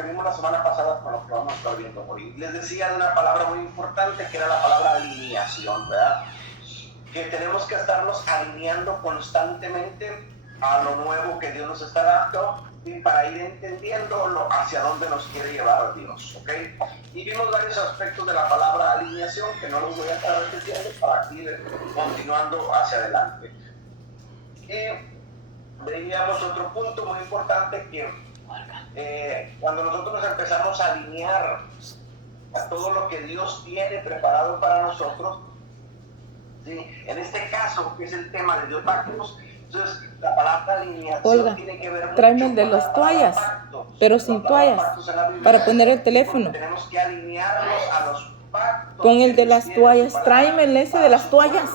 que vimos la semana pasada con lo que vamos a estar viendo hoy. Les decía de una palabra muy importante que era la palabra alineación, ¿verdad? Que tenemos que estarnos alineando constantemente a lo nuevo que Dios nos está dando y para ir entendiendo hacia dónde nos quiere llevar Dios, ¿ok? Y vimos varios aspectos de la palabra alineación que no los voy a estar repitiendo para ir continuando hacia adelante. Y veíamos otro punto muy importante que cuando nosotros nos empezamos a alinear a todo lo que Dios tiene preparado para nosotros, ¿sí? En este caso, que es el tema de Dios pactos, entonces la palabra alineación Olga, tiene que ver mucho tráeme el de con las toallas, pactos, pero sin toallas, para poner el teléfono. Tenemos que alinearnos a los pactos. Con el de las toallas, tráeme el ese de las toallas.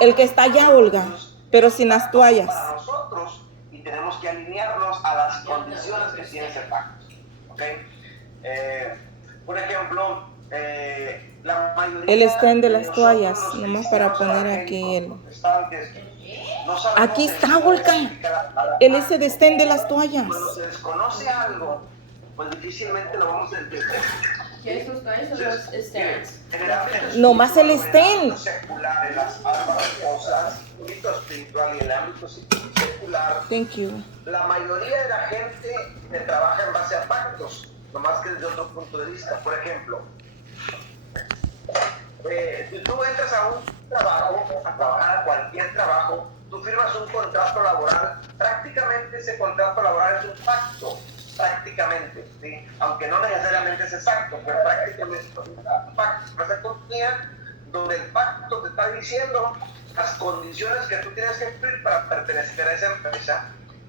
El que está allá, Olga, pero sin las toallas. Para nosotros, y tenemos que alinearnos a las condiciones que tiene ese pacto. ¿Okay? Por ejemplo, la mayoría El stand de las nosotros, toallas, los nomás para cristianos poner aquí el... protestantes, no sabemos Aquí está, decir Olga, significa el ese de stand de las toallas. Cuando se desconoce algo, pues difícilmente lo vamos a entender. ¿Qué esos guys son los stands? Generalmente Nomás el stand. En el ámbito secular, en las almas cosas, el ámbito espiritual y el ámbito secular, Thank you. la mayoría de la gente que trabaja en base a pactos, nomás que desde otro punto de vista. Por ejemplo, si tú entras a un trabajo, a trabajar a cualquier trabajo, tú firmas un contrato laboral, prácticamente ese contrato laboral es un pacto, prácticamente, ¿sí? Aunque no necesariamente es exacto, pero prácticamente es un pacto, una compañía donde el pacto te está diciendo las condiciones que tú tienes que cumplir para pertenecer a esa empresa,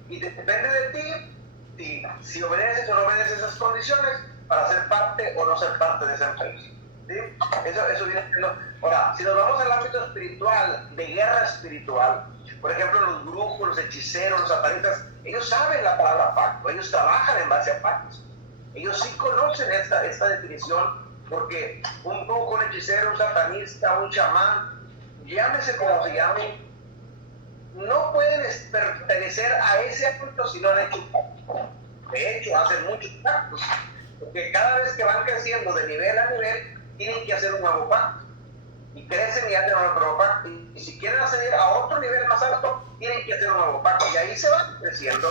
y depende de ti si obedeces o no obedeces esas condiciones para ser parte o no ser parte de esa empresa. ¿Sí? Eso viene siendo. Ahora, si nos vamos al ámbito espiritual, de guerra espiritual, por ejemplo, los brujos, los hechiceros, los satanistas, ellos saben la palabra pacto, ellos trabajan en base a pactos. Ellos sí conocen esta definición, porque un brujo, un hechicero, un satanista, un chamán, llámese como se llame, no pueden pertenecer a ese ámbito si no han hecho un pacto. De hecho, hacen muchos pactos, porque cada vez que van creciendo de nivel a nivel, tienen que hacer un nuevo pacto, y crecen y hacen un nuevo pacto, y si quieren acceder a otro nivel más alto, tienen que hacer un nuevo pacto, y ahí se van creciendo.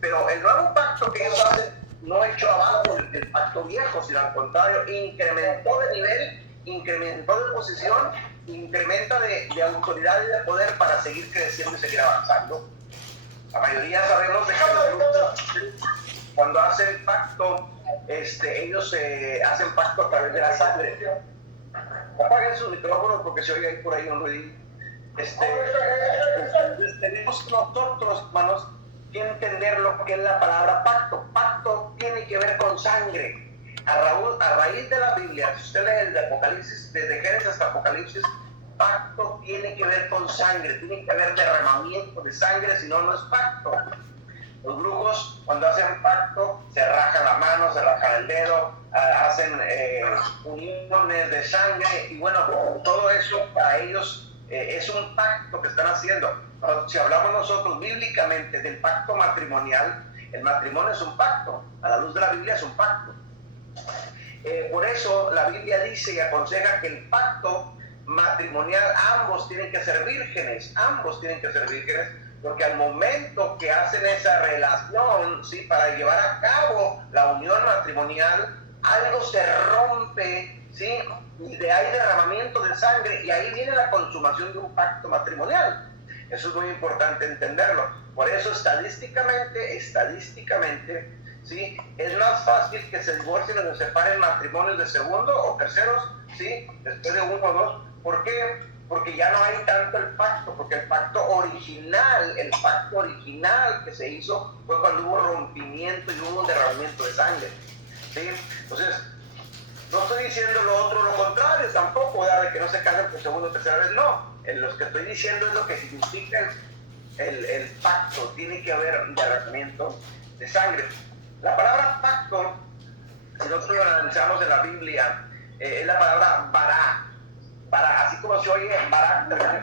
Pero el nuevo pacto que ellos hacen no echó abajo el pacto viejo, sino al contrario, incrementó de nivel, incrementó de posición, incrementa de autoridad y de poder para seguir creciendo y seguir avanzando. La mayoría sabemos de que cuando hacen pacto, ellos hacen pacto a través de la sangre. Apaguen sus micrófonos porque se oye ahí por ahí un ruido. Entonces tenemos nosotros, hermanos, que entender lo que es la palabra pacto. Pacto tiene que ver con sangre. A raíz de la Biblia, si usted lee el Apocalipsis, desde Génesis hasta Apocalipsis, pacto tiene que ver con sangre, tiene que haber derramamiento de sangre, si no, no es pacto. Los brujos, cuando hacen pacto, se rajan la mano, se rajan el dedo, hacen uniones de sangre, y bueno, todo eso para ellos es un pacto que están haciendo. Pero si hablamos nosotros bíblicamente del pacto matrimonial, el matrimonio es un pacto, a la luz de la Biblia es un pacto. Por eso la Biblia dice y aconseja que el pacto matrimonial, ambos tienen que ser vírgenes, porque al momento que hacen esa relación, ¿sí?, para llevar a cabo la unión matrimonial, algo se rompe, ¿sí?, y de ahí derramamiento de sangre, y ahí viene la consumación de un pacto matrimonial. Eso es muy importante entenderlo. Por eso estadísticamente, ¿sí?, es más fácil que se divorcien o se separen matrimonios de segundo o terceros, ¿sí?, después de uno o dos. ¿Por qué? Porque ya no hay tanto el pacto, porque el pacto original que se hizo fue cuando hubo rompimiento y hubo un derramamiento de sangre, ¿sí? Entonces, no estoy diciendo lo contrario tampoco, ¿verdad?, de que no se casen por segunda o tercera vez, no. Lo que estoy diciendo es lo que significa el pacto, tiene que haber un derramamiento de sangre. La palabra pacto, si nosotros lo analizamos en la Biblia, es la palabra bará, así como se oye bará, bará.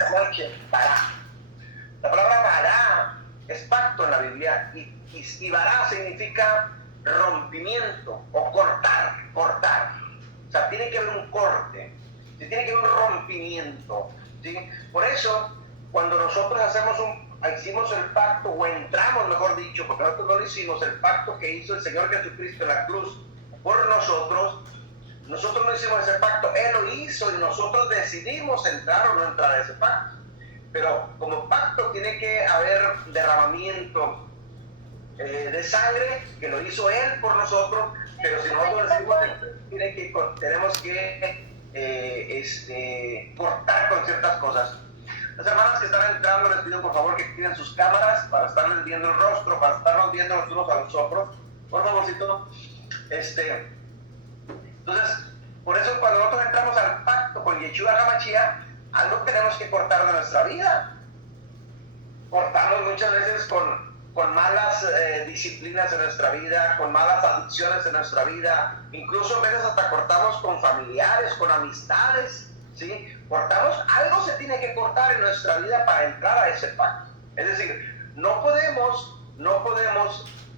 La palabra bará es pacto en la Biblia, y bará significa rompimiento o cortar. O sea, tiene que haber un corte, ¿sí? Tiene que haber un rompimiento, ¿sí? Por eso, cuando nosotros hicimos el pacto, o entramos, mejor dicho, porque nosotros no lo hicimos, el pacto que hizo el Señor Jesucristo en la cruz por nosotros no hicimos ese pacto, Él lo hizo y nosotros decidimos entrar o no entrar a ese pacto. Pero como pacto tiene que haber derramamiento de sangre, que lo hizo Él por nosotros, pero si nosotros decimos, tenemos que cortar con ciertas cosas. Las hermanas que están entrando, les pido por favor que activen sus cámaras para estarles viendo el rostro, para estarnos viendo los unos a los otros, por favorcito. Entonces, por eso cuando nosotros entramos al pacto con Yeshua HaMashiach, algo tenemos que cortar de nuestra vida. Cortamos muchas veces con malas disciplinas en nuestra vida, con malas adicciones en nuestra vida, incluso a veces hasta cortamos con familiares, con amistades, ¿sí? Cortamos, algo se tiene que cortar en nuestra vida para entrar a ese pacto. Es decir, no podemos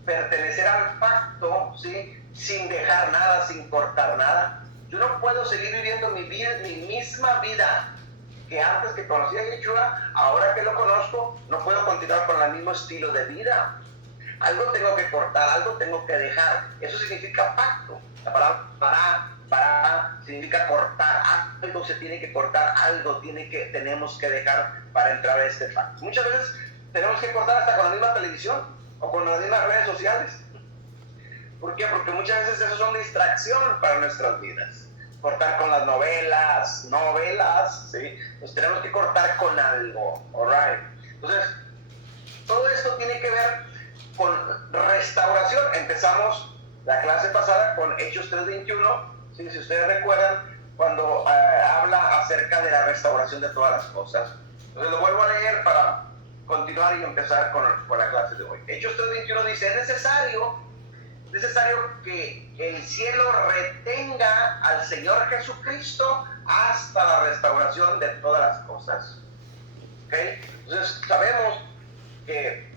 pertenecer al pacto, ¿sí? Sin dejar nada, sin cortar nada. Yo no puedo seguir viviendo mi misma vida que antes que conocía a Yeshua. Ahora que lo conozco, no puedo continuar con el mismo estilo de vida. Algo tengo que cortar, algo tengo que dejar. Eso significa pacto. La palabra para significa cortar. Algo se tiene que cortar, algo tenemos que dejar para entrar a este pacto. Muchas veces tenemos que cortar hasta con la misma televisión o con las mismas redes sociales. ¿Por qué? Porque muchas veces eso es una distracción para nuestras vidas. Cortar con las novelas, ¿sí? Nos tenemos que cortar con algo, alright. Entonces, todo esto tiene que ver con restauración. Empezamos la clase pasada con Hechos 3:21, ¿sí? Si ustedes recuerdan, cuando habla acerca de la restauración de todas las cosas. Entonces lo vuelvo a leer para continuar y empezar con la clase de hoy. Hechos 3:21 dice, es necesario que el cielo retenga al Señor Jesucristo hasta la restauración de todas las cosas. ¿Okay? Entonces sabemos que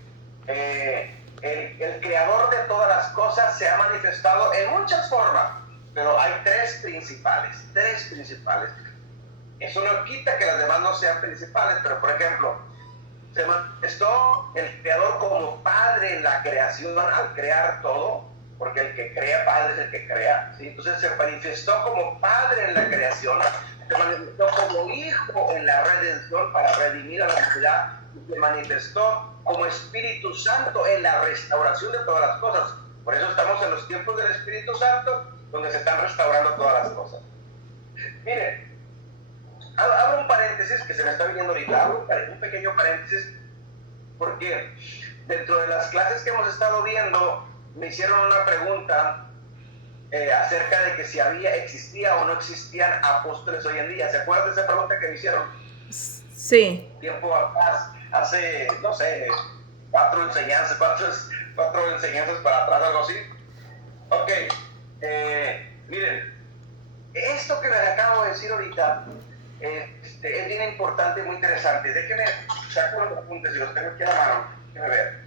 el creador de todas las cosas se ha manifestado en muchas formas, pero hay tres principales. Eso no quita que las demás no sean principales, pero por ejemplo, se manifestó el creador como padre en la creación al crear todo, porque el que crea, padre es el que crea, ¿sí? Entonces se manifestó como padre en la creación, se manifestó como hijo en la redención para redimir a la humanidad, y se manifestó como Espíritu Santo en la restauración de todas las cosas. Por eso estamos en los tiempos del Espíritu Santo, donde se están restaurando todas las cosas. Miren, abro un paréntesis que se me está viniendo ahorita, un pequeño paréntesis, porque dentro de las clases que hemos estado viendo, me hicieron una pregunta acerca de que si existía o no existían apóstoles hoy en día. ¿Se acuerdan de esa pregunta que me hicieron? Sí. Tiempo atrás, hace, no sé, cuatro enseñanzas para atrás, algo así. Ok, miren, esto que les acabo de decir ahorita es bien importante y muy interesante. Déjenme sacar los apuntes si los tengo aquí a la mano. Déjenme ver.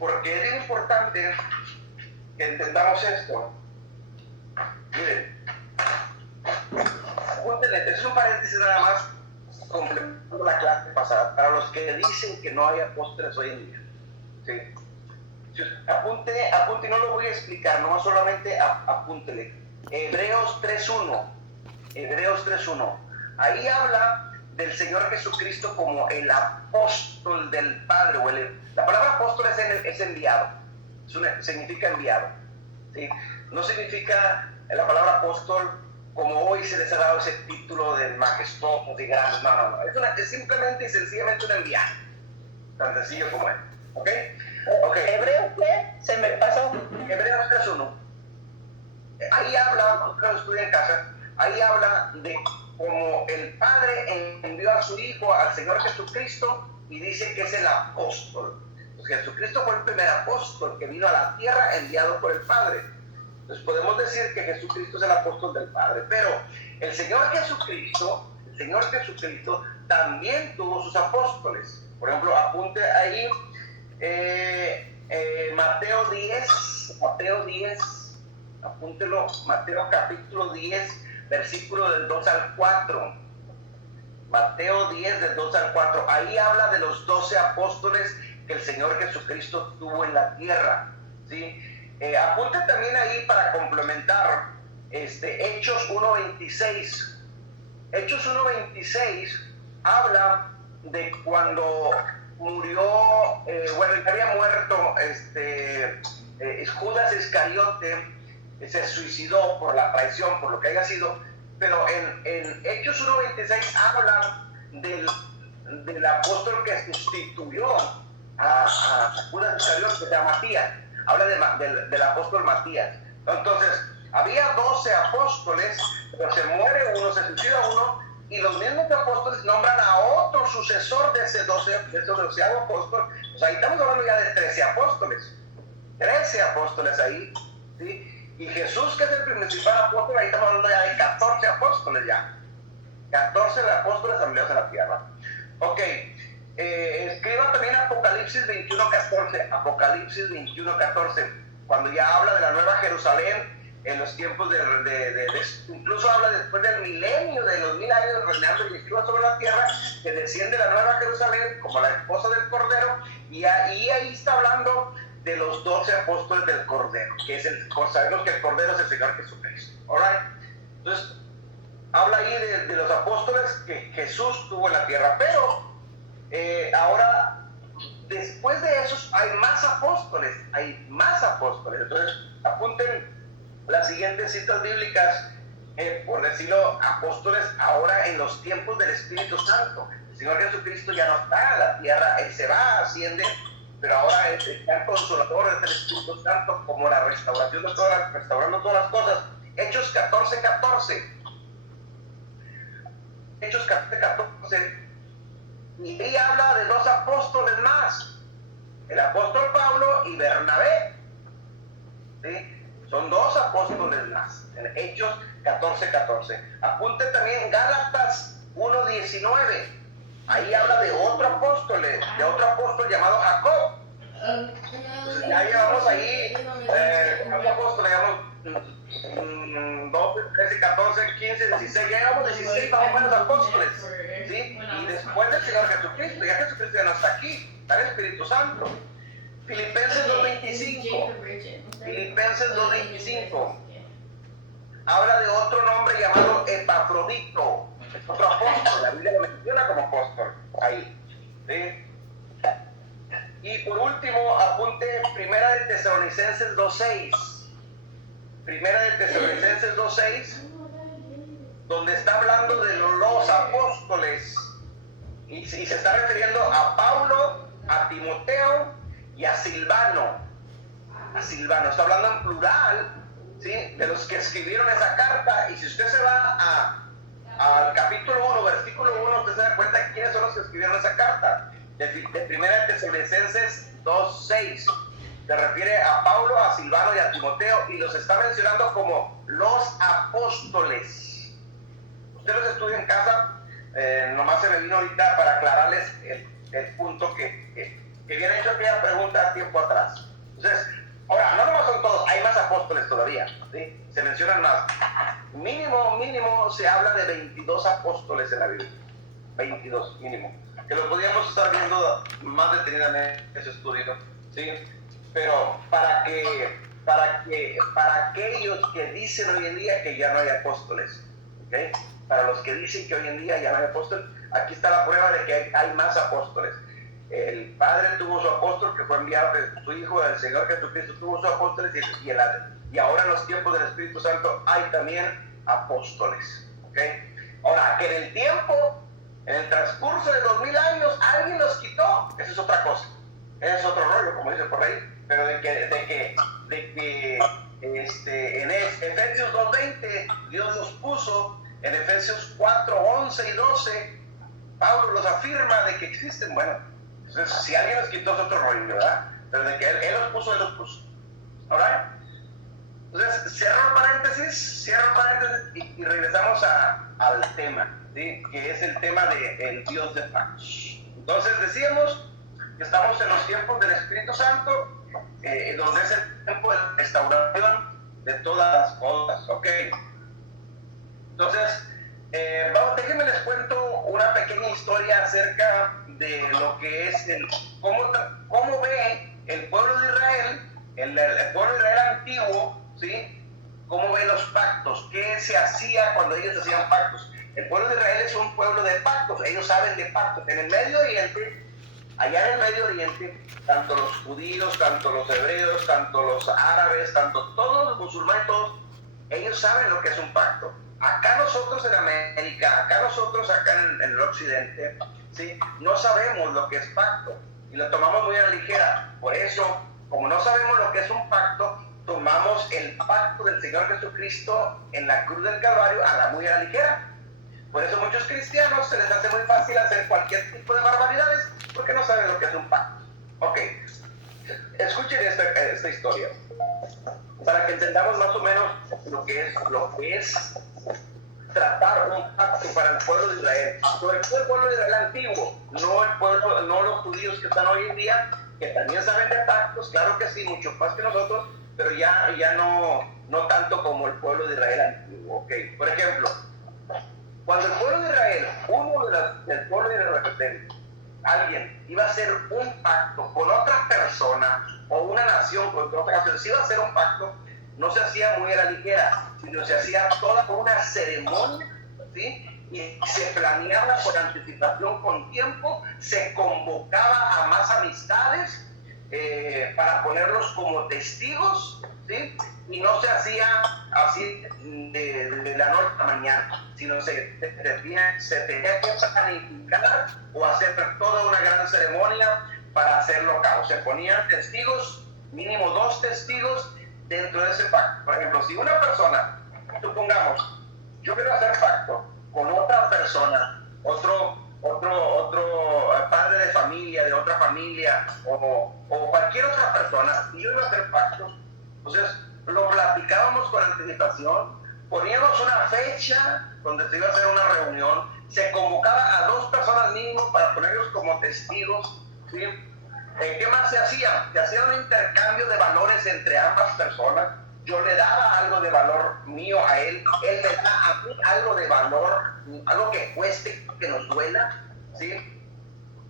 Porque es bien importante que entendamos esto. Miren, apúntenle, es un paréntesis nada más, complementando la clase pasada, para los que dicen que no hay apóstoles hoy en día. ¿Sí? Apunte, no lo voy a explicar, nomás solamente apúntele. Hebreos 3:1. Ahí habla del Señor Jesucristo como el apóstol del Padre. La palabra apóstol es enviado, significa enviado, ¿sí? No significa la palabra apóstol como hoy se les ha dado ese título de majestuosos y grandes. No. Es simplemente y sencillamente un enviado, tan sencillo como es. ¿Ok? ¿Hebreos qué? Se me pasó. Hebreos 3:1. Ahí habla, cuando lo estudia en casa, ahí habla de como el Padre envió a su Hijo, al Señor Jesucristo, y dice que es el apóstol. Pues Jesucristo fue el primer apóstol que vino a la tierra enviado por el Padre. Entonces podemos decir que Jesucristo es el apóstol del Padre, pero el Señor Jesucristo también tuvo sus apóstoles. Por ejemplo, apunte ahí Mateo 10, apúntelo, Mateo capítulo 10, versículo del 2 al 4. Mateo 10, del 2 al 4. Ahí habla de los 12 apóstoles que el Señor Jesucristo tuvo en la tierra, ¿sí? Apunte también ahí para complementar Hechos 1:26. Hechos 1:26 habla de cuando murió, ya había muerto Judas Iscariote, se suicidó por la traición, por lo que haya sido, pero en Hechos 1:26 habla del apóstol que sustituyó a Judas Iscariote, que se llama Matías. Habla del apóstol Matías. Entonces, había 12 apóstoles, pero se muere uno, se suicida uno, y los mismos apóstoles nombran a otro sucesor de ese 12º apóstol. Pues ahí estamos hablando ya de 13 apóstoles. 13 apóstoles ahí, ¿sí? Y Jesús, que es el principal apóstol, ahí estamos hablando ya de 14 apóstoles ya. 14 apóstoles enviados a la tierra. Ok, escriba también Apocalipsis 21:14. Apocalipsis 21:14, cuando ya habla de la nueva Jerusalén en los tiempos incluso habla después del milenio, de los 1000 años reinando y escriba sobre la tierra, que desciende la nueva Jerusalén como la esposa del Cordero, y ahí está hablando de los 12 apóstoles del Cordero, que es sabemos que el Cordero es el Señor Jesucristo. Alright, entonces habla ahí de los apóstoles que Jesús tuvo en la tierra, pero ahora después de esos hay más apóstoles. Entonces apunten las siguientes citas bíblicas, por decirlo, apóstoles ahora en los tiempos del Espíritu Santo. El Señor Jesucristo ya no está en la tierra, Él se va, asciende, pero ahora está el Consolador del Espíritu Santo, como la restauración de restaurando todas las cosas. Hechos 14:14. Hechos 14:14. Y ahí habla de 2 apóstoles más, el apóstol Pablo y Bernabé, ¿sí? Son 2 apóstoles más, en Hechos 14:14. Apunte también Gálatas 1:19. Ahí habla de otro apóstol llamado Jacob. Entonces ya llevamos ahí, ¿cuántos apóstoles? Llevamos 12, 13, 14, 15, 16, ya llevamos 16 más o menos apóstoles, ¿sí? Y después del Señor Jesucristo, ya Jesucristo ya no está aquí, está el Espíritu Santo. Filipenses 2:25. Filipenses 2:25. Habla de otro nombre llamado Epafrodito. Es otro apóstol, la Biblia lo menciona como apóstol ahí, ¿sí? Y por último, apunte Primera de Tesalonicenses 2:6. Primera de Tesalonicenses 2:6, donde está hablando de los apóstoles y se está refiriendo a Pablo, a Timoteo y a Silvano. Está hablando en plural, ¿sí? De los que escribieron esa carta. Y si usted se va al capítulo 1, versículo 1, usted se da cuenta de quiénes son los que escribieron esa carta. De Primera de Tesalonicenses 2:6. Se refiere a Pablo, a Silvano y a Timoteo, y los está mencionando como los apóstoles. Usted los estudia en casa, nomás se me vino ahorita para aclararles el punto que habían hecho aquella pregunta tiempo atrás. Entonces, ahora, no nomás son todos, hay más apóstoles todavía, ¿sí? Se mencionan más. Mínimo se habla de 22 apóstoles en la Biblia. 22, mínimo. Que lo podríamos estar viendo más detenidamente en ese estudio, ¿sí? Pero para aquellos que dicen hoy en día que ya no hay apóstoles, ¿okay? Para los que dicen que hoy en día ya no hay apóstoles, aquí está la prueba de que hay más apóstoles. El Padre tuvo su apóstol que fue enviado de su Hijo, el Señor Jesucristo tuvo sus apóstoles, y ahora en los tiempos del Espíritu Santo hay también apóstoles, ¿okay? Ahora, que en el transcurso de 2000 años alguien los quitó, eso es otra cosa, es otro rollo, como dice por ahí, pero de que en Efesios 2:20 Dios los puso, en Efesios 4:11 y 12 Pablo los afirma de que existen. Bueno, entonces si alguien los quitó es otro rollo, ¿verdad? Pero de que él los puso, ¿alright? Entonces cierro el paréntesis y regresamos al tema, ¿sí? Que es el tema del Dios de paz. Entonces decíamos que estamos en los tiempos del Espíritu Santo, donde es el tiempo de restauración de todas las cosas, ¿ok? Entonces, déjenme les cuento una pequeña historia acerca de lo que es cómo ve el pueblo de Israel, el pueblo de Israel antiguo, ¿sí? Cómo ve los pactos, qué se hacía cuando ellos hacían pactos. El pueblo de Israel es un pueblo de pactos, ellos saben de pactos. En el Medio Oriente, allá en el Medio Oriente, tanto los judíos, tanto los hebreos, tanto los árabes, tanto todos los musulmanes, todos, ellos saben lo que es un pacto. Acá nosotros en América, acá en el occidente, ¿sí? No sabemos lo que es pacto y lo tomamos muy a la ligera. Por eso, como no sabemos lo que es un pacto, tomamos el pacto del Señor Jesucristo en la cruz del Calvario muy a la ligera. Por eso muchos cristianos se les hace muy fácil hacer cualquier tipo de barbaridades porque no saben lo que es un pacto. Ok, escuchen esta historia para que entendamos más o menos lo que es tratar un pacto para el pueblo de Israel. Sobre todo el pueblo de Israel antiguo, no los judíos que están hoy en día, que también saben de pactos, claro que sí, mucho más que nosotros, pero ya no tanto como el pueblo de Israel antiguo. Okay. Por ejemplo, cuando el pueblo de Israel, del pueblo de Israel, alguien iba a hacer un pacto con otra persona o una nación con otra nación, si iba a hacer un pacto, no se hacía muy a la ligera, sino se hacía toda una ceremonia, ¿sí? Y se planeaba con anticipación, con tiempo, se convocaba a más amistades para ponerlos como testigos, ¿sí? Y no se hacía así de la noche a la mañana, sino se tenía que planificar o hacer toda una gran ceremonia para hacerlo a cabo. Se ponían testigos, mínimo 2 testigos dentro de ese pacto. Por ejemplo, si una persona, supongamos, yo quiero hacer pacto con otra persona, otro padre de familia, de otra familia, o cualquier otra persona, y yo iba a hacer pacto, entonces lo platicábamos con anticipación, poníamos una fecha donde se iba a hacer una reunión, se convocaba a 2 personas mínimo para ponerlos como testigos, ¿sí? ¿Qué más se hacía? Se hacía un intercambio de valores entre ambas personas. Yo le daba algo de valor mío a él me da a mí algo de valor, algo que cueste, que nos duela, ¿sí?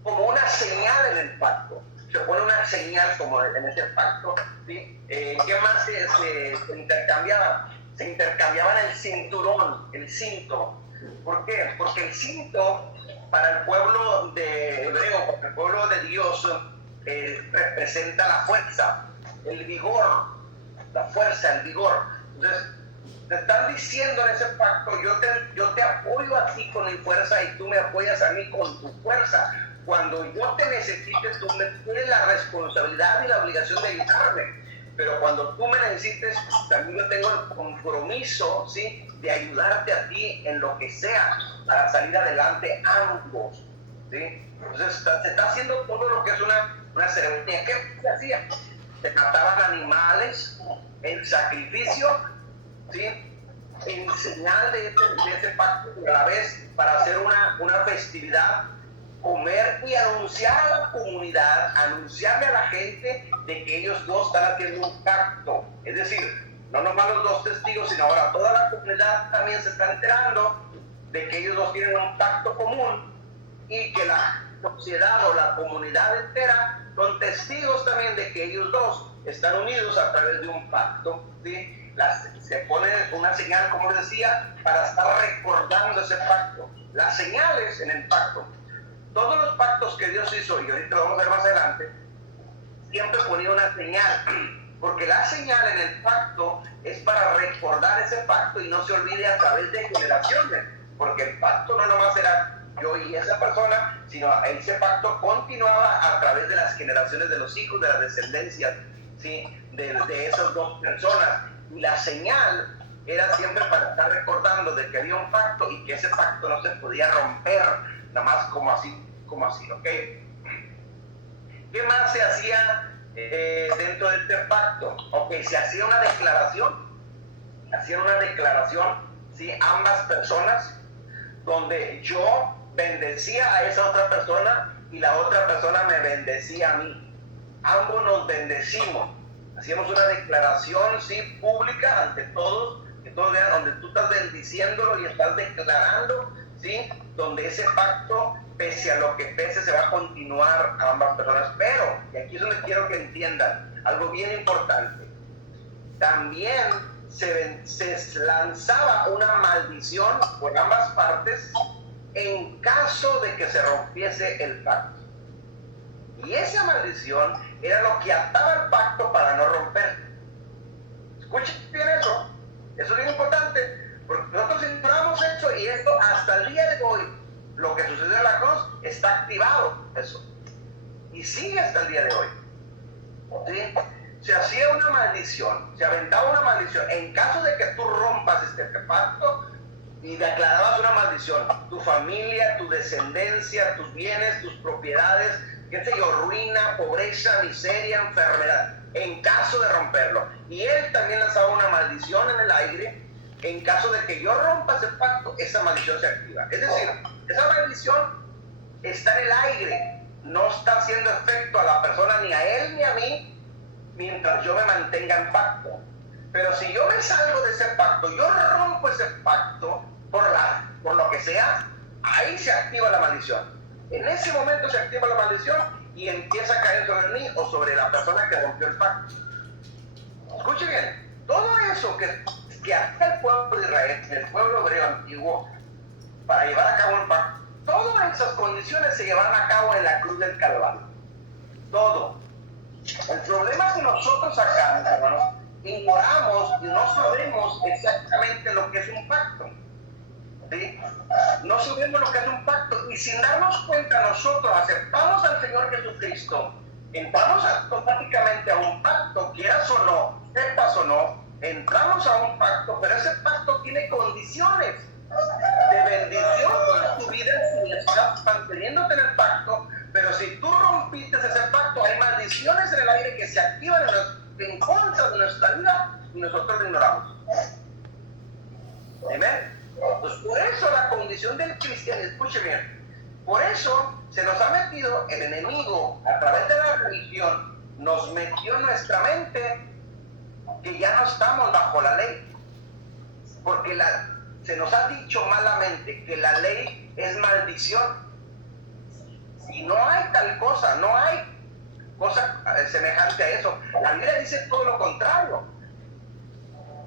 Como una señal en el pacto. Se pone una señal como en ese pacto, ¿sí? ¿Qué más se intercambiaba? Se intercambiaban el cinturón, el cinto. ¿Por qué? Porque el cinto para el pueblo de hebreo, para el pueblo de Dios, representa la fuerza, el vigor, la fuerza, el vigor. Entonces, te están diciendo en ese pacto, yo te apoyo a ti con mi fuerza y tú me apoyas a mí con tu fuerza. Cuando yo te necesites, tú me tienes la responsabilidad y la obligación de ayudarme. Pero cuando tú me necesites, también yo tengo el compromiso, ¿sí?, de ayudarte a ti en lo que sea para salir adelante ambos, ¿sí? Entonces, se está haciendo todo lo que es una ceremonia. ¿Qué se hacía? Se mataban animales en sacrificio, ¿sí?, en señal de ese pacto, y a la vez para hacer una festividad, comer y anunciar a la comunidad, anunciarle a la gente de que ellos dos están haciendo un pacto. Es decir, no nomás los 2 testigos, sino ahora toda la comunidad también se está enterando de que ellos dos tienen un pacto común y que la sociedad o la comunidad entera son testigos también de que ellos dos están unidos a través de un pacto, ¿sí? Se pone una señal, como les decía, para estar recordando ese pacto. Las señales en el pacto, todos los pactos que Dios hizo, y ahorita lo vamos a ver más adelante, siempre ponía una señal, porque la señal en el pacto es para recordar ese pacto y no se olvide a través de generaciones, porque el pacto no nomás era yo y esa persona, sino ese pacto continuaba a través de las generaciones de los hijos, de las descendencias, ¿sí?, de esas 2 personas. Y la señal era siempre para estar recordando de que había un pacto y que ese pacto no se podía romper, nada más como así, ¿ok? ¿Qué más se hacía dentro de este pacto? Ok, se hacía una declaración, ¿sí?, ambas personas, donde yo bendecía a esa otra persona y la otra persona me bendecía a mí. Ambos nos bendecimos. Hacíamos una declaración, sí, pública ante todos, que todos vean, donde tú estás bendiciéndolo y estás declarando, sí, donde ese pacto, pese a lo que pese, se va a continuar a ambas personas. Pero, y aquí es donde quiero que entiendan algo bien importante, también se lanzaba una maldición por ambas partes en caso de que se rompiese el pacto. Y esa maldición era lo que ataba el pacto para no romper. Escuchen bien eso. Eso es bien importante, porque nosotros ignoramos eso y esto hasta el día de hoy, lo que sucedió en la cruz, está activado eso. Y sigue hasta el día de hoy. ¿Sí? Se hacía una maldición, se aventaba una maldición. En caso de que tú rompas este pacto y declarabas una maldición, tu familia, tu descendencia, tus bienes, tus propiedades, qué sé yo, ruina, pobreza, miseria, enfermedad, en caso de romperlo. Y él también lanzaba una maldición en el aire. En caso de que yo rompa ese pacto, esa maldición se activa. Es decir, esa maldición está en el aire, no está haciendo efecto a la persona, ni a él ni a mí, mientras yo me mantenga en pacto. Pero si yo me salgo de ese pacto, yo rompo ese pacto por lo que sea, ahí se activa la maldición. En ese momento se activa la maldición y empieza a caer sobre mí o sobre la persona que rompió el pacto. Escuche bien, todo eso que hacía el pueblo de Israel, el pueblo hebreo antiguo, para llevar a cabo el pacto, todas esas condiciones se llevaron a cabo en la cruz del Calvario. Todo. El problema es que nosotros acá, hermanos, ignoramos y no sabemos exactamente lo que es un pacto. ¿Sí? No sabemos lo que es un pacto y sin darnos cuenta nosotros aceptamos al Señor Jesucristo, entramos automáticamente a un pacto, quieras o no, sepas o no, entramos a un pacto, pero ese pacto tiene condiciones de bendición para tu vida si estás manteniéndote en el pacto, pero si tú rompiste ese pacto, hay maldiciones en el aire que se activan en contra de nuestra vida y nosotros lo ignoramos. Amén. Pues por eso la condición del cristiano, escuche bien, por eso se nos ha metido el enemigo a través de la religión, nos metió en nuestra mente que ya no estamos bajo la ley, porque se nos ha dicho malamente que la ley es maldición. Y no hay tal cosa, no hay cosa semejante a eso. La Biblia dice todo lo contrario,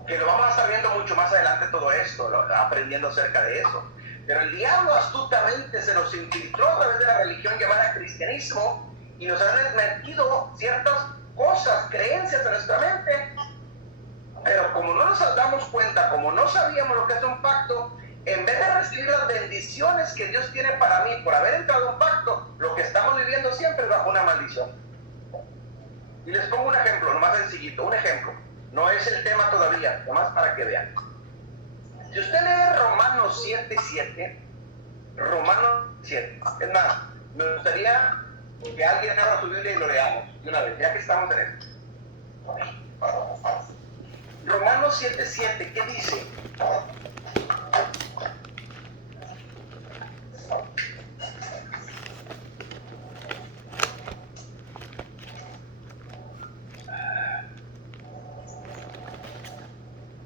que lo vamos a estar viendo mucho más adelante todo esto, aprendiendo acerca de eso. Pero el diablo astutamente se nos infiltró a través de la religión llamada cristianismo y nos han metido ciertas cosas, creencias en nuestra mente, pero como no nos damos cuenta, como no sabíamos lo que es un pacto, en vez de recibir las bendiciones que Dios tiene para mí por haber entrado a un pacto, lo que estamos viviendo siempre es bajo una maldición. Y les pongo un ejemplo, nomás sencillito, un ejemplo. No es el tema todavía, nomás para que vean. Si usted lee Romanos 7:7, Romanos 7, es más, me gustaría que alguien abra su Biblia y lo leamos de una vez, ya que estamos en esto. Romanos 7:7, ¿qué dice?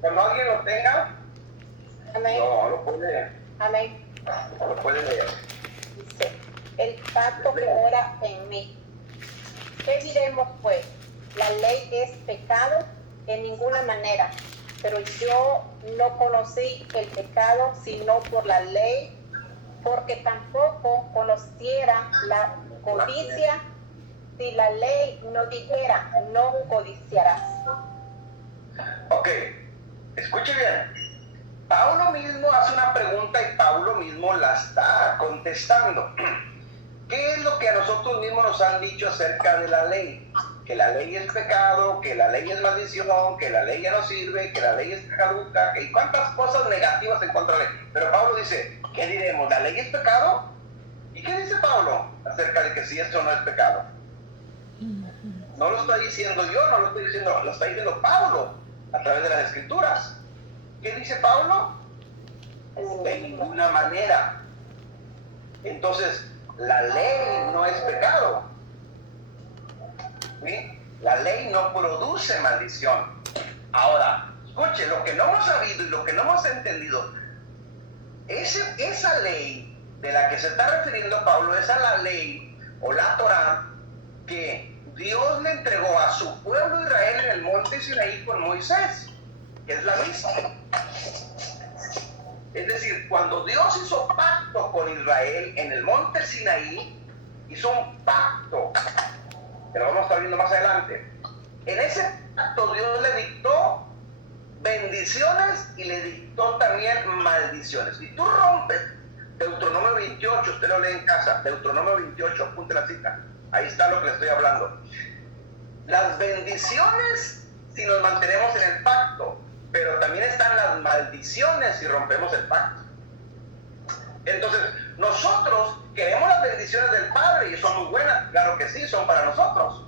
Cuando alguien lo tenga, Amén. no, lo puede leer. Amén. Lo puede leer. Dice, el pacto que mora en mí. ¿Qué diremos pues? La ley es pecado en ninguna manera, pero yo no conocí el pecado sino por la ley, porque tampoco conociera la codicia si la ley no dijera, no codiciarás. Ok, escuche bien. Pablo mismo hace una pregunta y Pablo mismo la está contestando. ¿Qué es lo que a nosotros mismos nos han dicho acerca de la ley? Que la ley es pecado, que la ley es maldición, que la ley ya no sirve, que la ley es caduca, y cuántas cosas negativas en contra de la ley. Pero Pablo dice, ¿qué diremos? ¿La ley es pecado? ¿Y qué dice Pablo acerca de que si esto no es pecado? No lo estoy diciendo yo, no lo estoy diciendo, lo está diciendo Pablo a través de las Escrituras. ¿Qué dice Pablo? De ninguna manera. Entonces, la ley no es pecado. ¿Sí? La ley no produce maldición. Ahora, escuche, lo que no hemos sabido y lo que no hemos entendido, esa ley de la que se está refiriendo Pablo, esa es la ley o la Torá que Dios le entregó a su pueblo Israel en el monte Sinaí con Moisés, que es la misma. Es decir, cuando Dios hizo pacto con Israel en el monte Sinaí, hizo un pacto, que lo vamos a estar viendo más adelante. En ese pacto Dios le dictó bendiciones y le dictó también maldiciones. Si tú rompes Deuteronomio 28, usted lo lee en casa, Deuteronomio 28, apunte la cita, ahí está lo que le estoy hablando. Las bendiciones si nos mantenemos en el pacto, pero también están las maldiciones si rompemos el pacto. Entonces, nosotros queremos las bendiciones del Padre y son muy buenas, claro que sí, son para nosotros.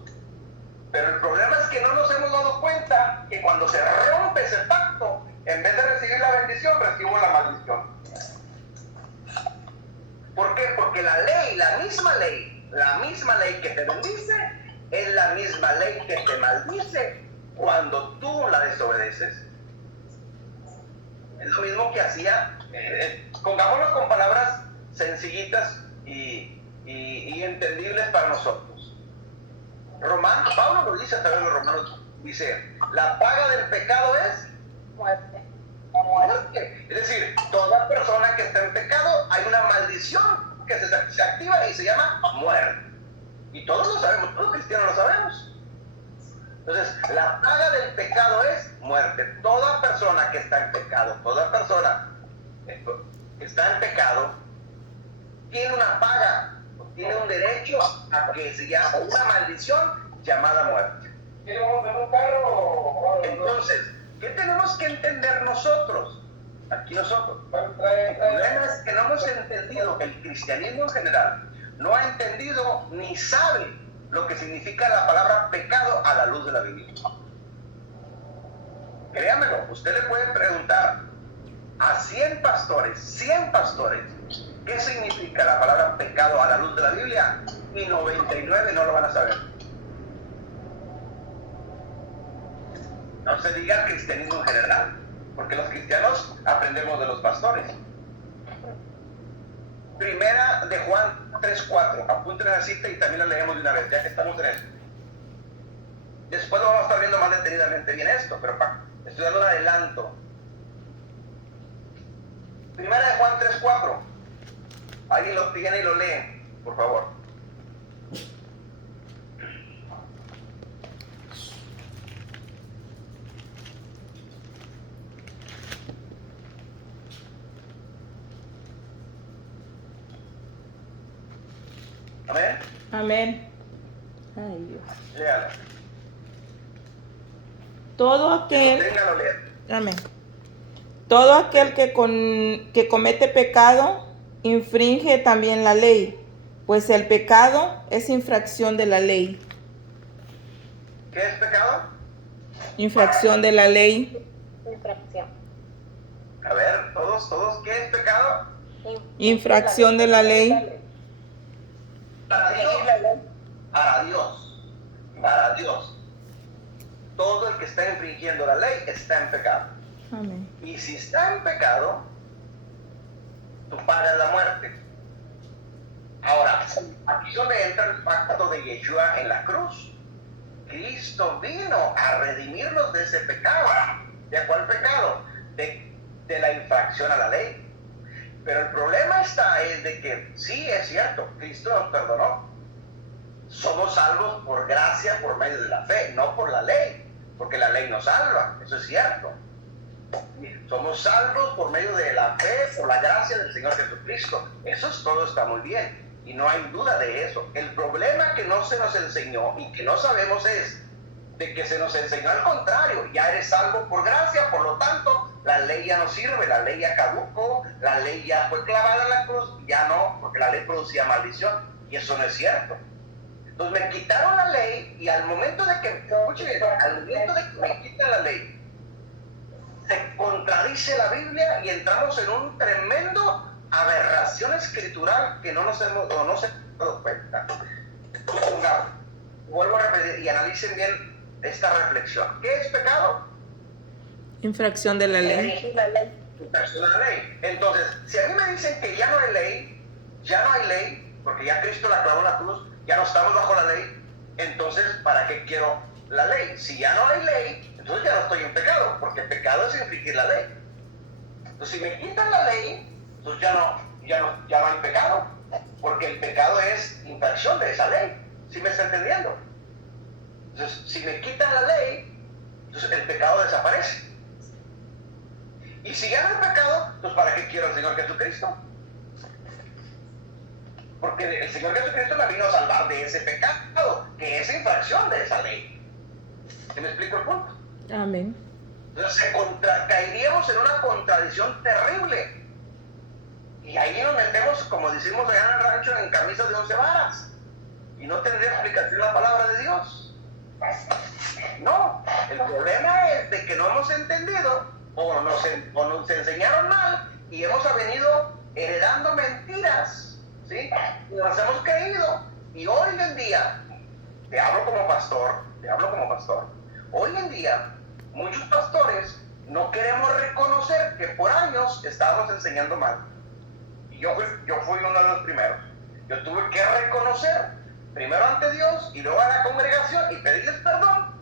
Pero el problema es que no nos hemos dado cuenta que cuando se rompe ese pacto, en vez de recibir la bendición, recibo la maldición. ¿Por qué? Porque la ley, la misma ley que te bendice, es la misma ley que te maldice cuando tú la desobedeces. Es lo mismo que hacía, pongámoslo con palabras sencillitas y entendibles para nosotros. Pablo lo dice a través de los Romanos, dice, la paga del pecado es Muerte. muerte. Es decir, toda persona que está en pecado, hay una maldición que se activa y se llama muerte. Y todos lo sabemos, todos los cristianos lo sabemos. Entonces, la paga del pecado es muerte. Toda persona que está en pecado, toda persona que está en pecado, tiene una paga, tiene un derecho a que se llama una maldición llamada muerte. Entonces, ¿qué tenemos que entender nosotros? Aquí nosotros. El problema es que no hemos entendido, el cristianismo en general no ha entendido ni sabe lo que significa la palabra pecado a la luz de la Biblia. Créamelo, usted le puede preguntar a 100 pastores, ¿qué significa la palabra pecado a la luz de la Biblia? Y 99 no lo van a saber. No se diga cristianismo en general, porque los cristianos aprendemos de los pastores. Primera de Juan 3:4, apunten la cita y también la leemos de una vez, ya que estamos en esto. Después lo vamos a estar viendo más detenidamente bien esto, pero estoy dando un adelanto. Primera de Juan 3:4. Alguien lo tiene y lo lee, por favor. Amén. Amén. Ay, Dios. Léalo. Todo aquel, Téngalo, léalo. amén. Todo aquel que comete pecado infringe también la ley, pues el pecado es infracción de la ley. ¿Qué es pecado? Infracción de la ley. Infracción. A ver, todos, ¿qué es pecado? Infracción de la ley. Para Dios. Todo el que está infringiendo la ley está en pecado. Amén. Y si está en pecado, tu paga es la muerte. Ahora, aquí es donde entra el pacto de Yeshua en la cruz. Cristo vino a redimirnos de ese pecado. ¿De cuál pecado? De la infracción a la ley. Pero el problema es de que, sí, es cierto, Cristo nos perdonó. Somos salvos por gracia, por medio de la fe, no por la ley, porque la ley nos salva, eso es cierto. Somos salvos por medio de la fe, por la gracia del Señor Jesucristo. Eso es todo, está muy bien, y no hay duda de eso. El problema que no se nos enseñó y que no sabemos es de que se nos enseñó al contrario. Ya eres salvo por gracia, por lo tanto, la ley ya no sirve, la ley ya caducó, la ley ya fue clavada en la cruz, ya no, porque la ley producía maldición, y eso no es cierto. Entonces me quitaron la ley, y al momento de que, escuchen, al momento de que me quitan la ley, se contradice la Biblia y entramos en un tremendo aberración escritural que no nos hemos dado cuenta. vuelvo a repetir y analicen bien esta reflexión. ¿Qué es pecado? Infracción de la ley. Infringir la ley. Infracción de la ley. Entonces, si a mí me dicen que ya no hay ley, porque ya Cristo la clavó en la cruz, ya no estamos bajo la ley, entonces, ¿para qué quiero la ley? Si ya no hay ley, entonces ya no estoy en pecado, porque pecado es infringir la ley. Entonces, si me quitan la ley, entonces ya no hay pecado, porque el pecado es infracción de esa ley. ¿Sí me está entendiendo? Entonces, si me quitan la ley, entonces el pecado desaparece. Y si ya no hay pecado, pues ¿para qué quiero al Señor Jesucristo? Porque el Señor Jesucristo me vino a salvar de ese pecado, que es infracción de esa ley. ¿Sí me explico el punto? Amén. Entonces caeríamos en una contradicción terrible. Y ahí nos metemos, como decimos allá en el rancho, en camisas de 11 varas. Y no tendría explicación la palabra de Dios. No, el problema es de que no hemos entendido o nos enseñaron mal y hemos venido heredando mentiras, ¿sí? Y nos hemos creído. Y hoy en día, te hablo como pastor, hoy en día muchos pastores no queremos reconocer que por años estábamos enseñando mal. Y yo fui uno de los primeros. Yo tuve que reconocer, primero ante Dios y luego a la congregación, y pedirles perdón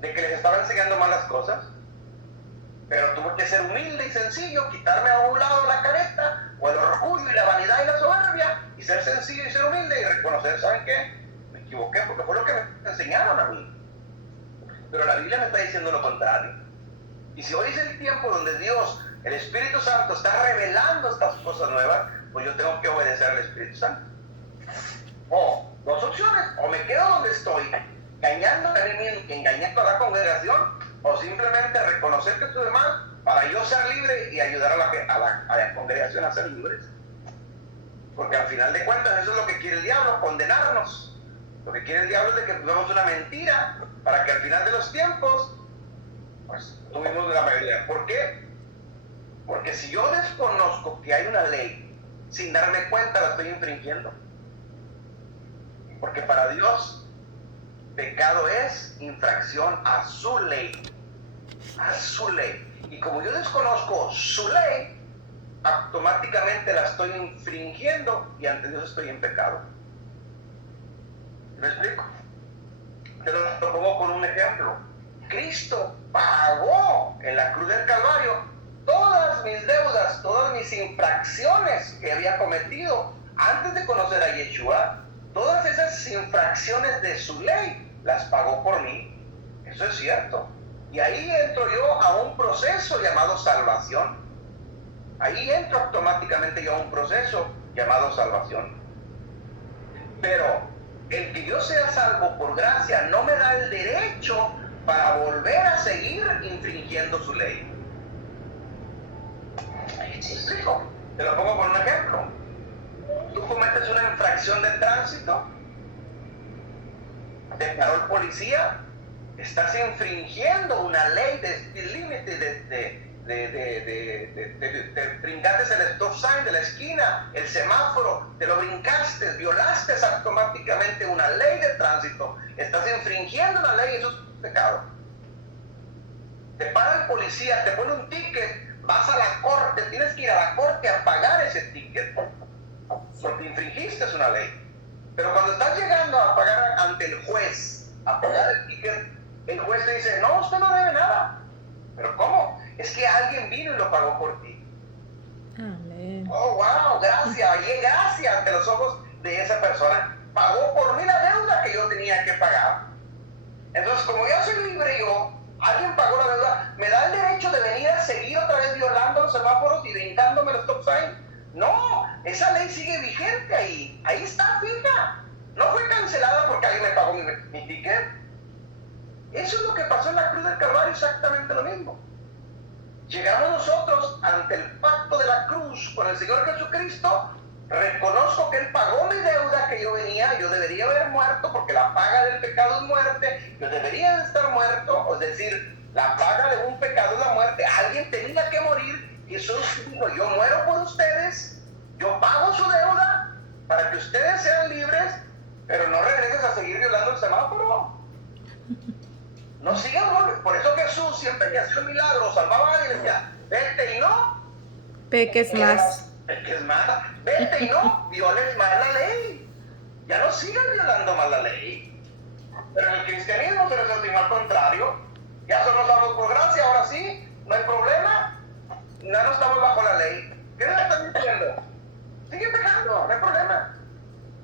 de que les estaba enseñando malas cosas. Pero tuve que ser humilde y sencillo, quitarme a un lado la careta, o el orgullo y la vanidad y la soberbia, y ser sencillo y ser humilde y reconocer, ¿saben qué? Me equivoqué porque fue lo que me enseñaron a mí. Pero la Biblia me está diciendo lo contrario. Y si hoy es el tiempo donde Dios, el Espíritu Santo, está revelando estas cosas nuevas, pues yo tengo que obedecer al Espíritu Santo. O dos opciones: o me quedo donde estoy, engañando a mí mismo y engañando a la congregación, o simplemente reconocer que estuve mal para yo ser libre y ayudar a la congregación a ser libres. Porque al final de cuentas eso es lo que quiere el diablo, condenarnos. Lo que quiere el diablo es de que tuvimos una mentira para que al final de los tiempos pues tuvimos la mayoría. ¿Por qué? Porque si yo desconozco que hay una ley, sin darme cuenta la estoy infringiendo. Porque para Dios, pecado es infracción a su ley. A su ley. Y como yo desconozco su ley, automáticamente la estoy infringiendo y ante Dios estoy en pecado. ¿Me explico? Te lo pongo con un ejemplo. Cristo pagó en la cruz del Calvario todas mis deudas, todas mis infracciones que había cometido antes de conocer a Yeshua. Todas esas infracciones de su ley las pagó por mí. Eso es cierto. Y ahí entro yo a un proceso llamado salvación. Ahí entro automáticamente yo a un proceso llamado salvación. Pero el que yo sea salvo por gracia no me da el derecho para volver a seguir infringiendo su ley. ¿Me explico? Te lo pongo por un ejemplo. Tú cometes una infracción de tránsito, te paró el policía, estás infringiendo una ley de límite, te brincaste el stop sign de la esquina, el semáforo, te lo brincaste, violaste automáticamente una ley de tránsito, estás infringiendo una ley, eso es pecado. Te para el policía, te pone un ticket, vas a la corte, tienes que ir a la corte a pagar ese ticket, porque infringiste una ley. Pero cuando estás llegando a pagar ante el juez, a pagar el ticket, el juez te dice: no, usted no debe nada. ¿Pero cómo? Es que alguien vino y lo pagó por ti. Amén. Oh, wow, gracias. Y gracias ante los ojos de esa persona. Pagó por mí la deuda que yo tenía que pagar. Entonces, como ya soy libre yo, alguien pagó la deuda, ¿me da el derecho de venir a seguir otra vez violando los semáforos y brincándome los stop signs? No, esa ley sigue vigente ahí. Ahí está, fija. No fue cancelada porque alguien me pagó mi ticket. Eso es lo que pasó en la cruz del Calvario, exactamente lo mismo. Llegamos nosotros ante el pacto de la cruz con el Señor Jesucristo. Reconozco que Él pagó mi deuda que yo debería haber muerto, porque la paga del pecado es muerte. Yo debería de estar muerto, es decir, la paga de un pecado es la muerte. Alguien tenía que morir. Jesús dijo: yo muero por ustedes, yo pago su deuda para que ustedes sean libres, pero no regreses a seguir violando el semáforo. No sigas, por eso Jesús siempre que hacía un milagro salvaba a alguien y decía, vete y no Peques más. peques más, vete y no violes más la ley. Ya no sigas violando más la ley. Pero en el cristianismo se les estima al contrario. Ya somos salvos por gracia, ahora sí, no hay problema. Ya no estamos bajo la ley. ¿Qué le están diciendo? Sigue pecando, no hay problema.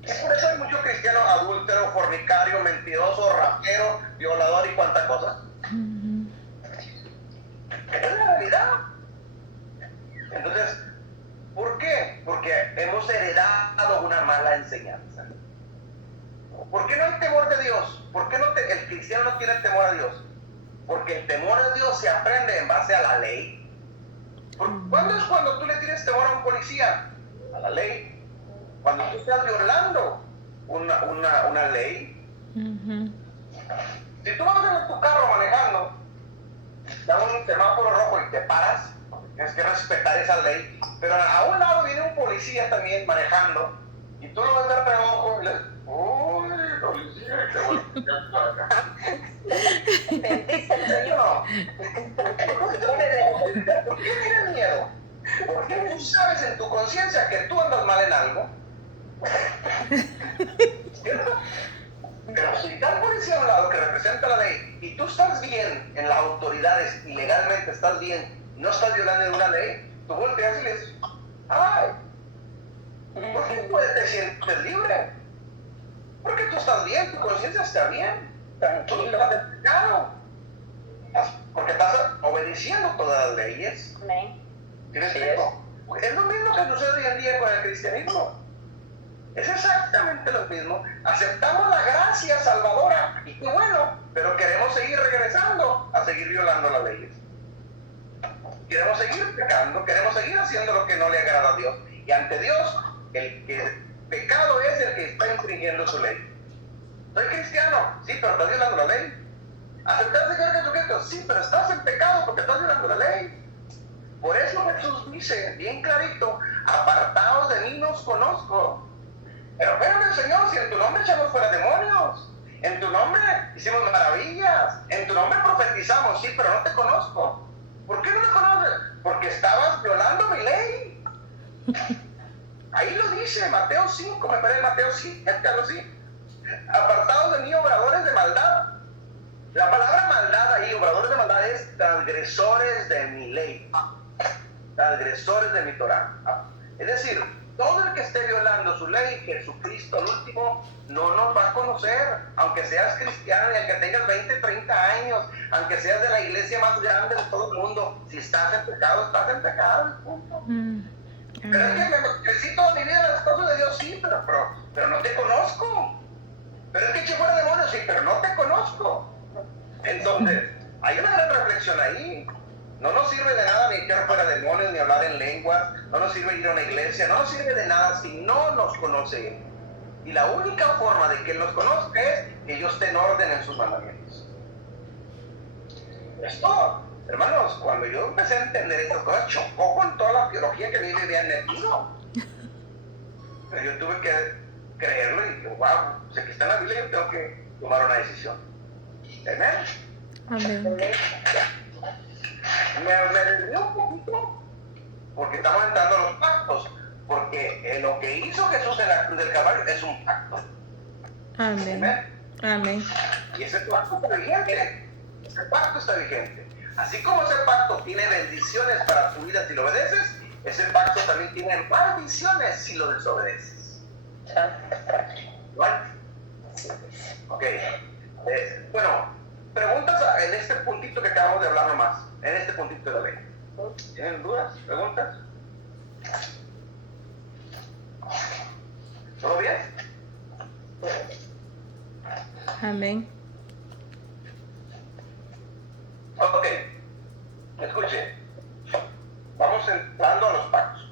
Y por eso hay mucho cristiano adúltero, fornicario, mentiroso, rapero, violador y cuánta cosa. Esa es la realidad. Entonces, ¿por qué? Porque hemos heredado una mala enseñanza. ¿Por qué no hay temor de Dios? ¿Por qué el cristiano no tiene temor a Dios? Porque el temor a Dios se aprende en base a la ley. ¿Cuándo es cuando tú le tienes temor a un policía? A la ley. Cuando tú estás violando una ley. Si tú vas en tu carro manejando, da un semáforo rojo y te paras, tienes que respetar esa ley. Pero a un lado viene un policía también manejando y tú lo ves de reojo y le dices, uy, policía, qué bueno que estás por acá. ¿Por qué tienes miedo? Porque tú sabes en tu conciencia que tú andas mal en algo. ¿Cierto? Pero si está el policía a un lado que representa la ley y tú estás bien en las autoridades y legalmente estás bien, no estás violando ninguna ley, tú volteas y le dices, ay, ¿por qué tú te sientes libre? Porque tú estás bien, tu conciencia está bien, tranquilo, tú estás de pecado, porque estás obedeciendo todas las leyes. ¿Tienes tiempo? Es lo mismo que sucede hoy en día con el cristianismo. Es exactamente lo mismo. Aceptamos la gracia salvadora y qué bueno, pero queremos seguir regresando a seguir violando las leyes. Queremos seguir pecando, queremos seguir haciendo lo que no le agrada a Dios. Y ante Dios, el pecado es el que está infringiendo su ley. Soy cristiano, sí, pero estás violando la ley. ¿Aceptar al Señor Jesucristo? Sí, pero estás en pecado porque estás violando la ley. Por eso Jesús dice bien clarito, apartaos de mí, no os conozco. Pero espérame, Señor, si en tu nombre echamos fuera demonios, en tu nombre hicimos maravillas, en tu nombre profetizamos, sí, pero no te conozco. ¿Por qué no me conoces? Porque estabas violando mi ley. Ahí lo dice, Mateo 5, me parece Mateo 7, algo así. Apartados de mí, obradores de maldad. La palabra maldad ahí, obradores de maldad, es transgresores de mi ley. Transgresores de mi Torah. Es decir, todo el que esté violando su ley, Jesucristo al último, no nos va a conocer, aunque seas cristiano y aunque tengas 20, 30 años, aunque seas de la iglesia más grande de todo el mundo, si estás en pecado, punto. Pero es que me crecí toda mi vida en las cosas de Dios, sí, pero no te conozco. Pero es que eché fuera demonios, sí, pero no te conozco. Entonces, hay una gran reflexión ahí. No nos sirve de nada ni echar fuera demonios, ni hablar en lenguas, no nos sirve ir a una iglesia, no nos sirve de nada si no nos conoce Él. Y la única forma de que Él nos conozca es que yo esté en orden en sus mandamientos. Esto, hermanos, cuando yo empecé a entender estas cosas, chocó con toda la teología que me habían metido. Pero yo tuve que creerlo y dije, wow, sé que está en la Biblia y yo tengo que tomar una decisión. Amén. Me desvió un poquito porque estamos entrando a los pactos, porque lo que hizo Jesús en la cruz del Calvario es un pacto. Amén. Amén. Y ese pacto está vigente. Ese pacto está vigente. Así como ese pacto tiene bendiciones para tu vida si lo obedeces, ese pacto también tiene maldiciones si lo desobedeces. ¿Vale? Ok. Bueno, preguntas en este puntito que acabamos de hablar nomás, en este puntito de la ley. ¿Tienen dudas? ¿Preguntas? ¿Todo bien? Amén. Ok. Escuchen. Vamos entrando a los pactos.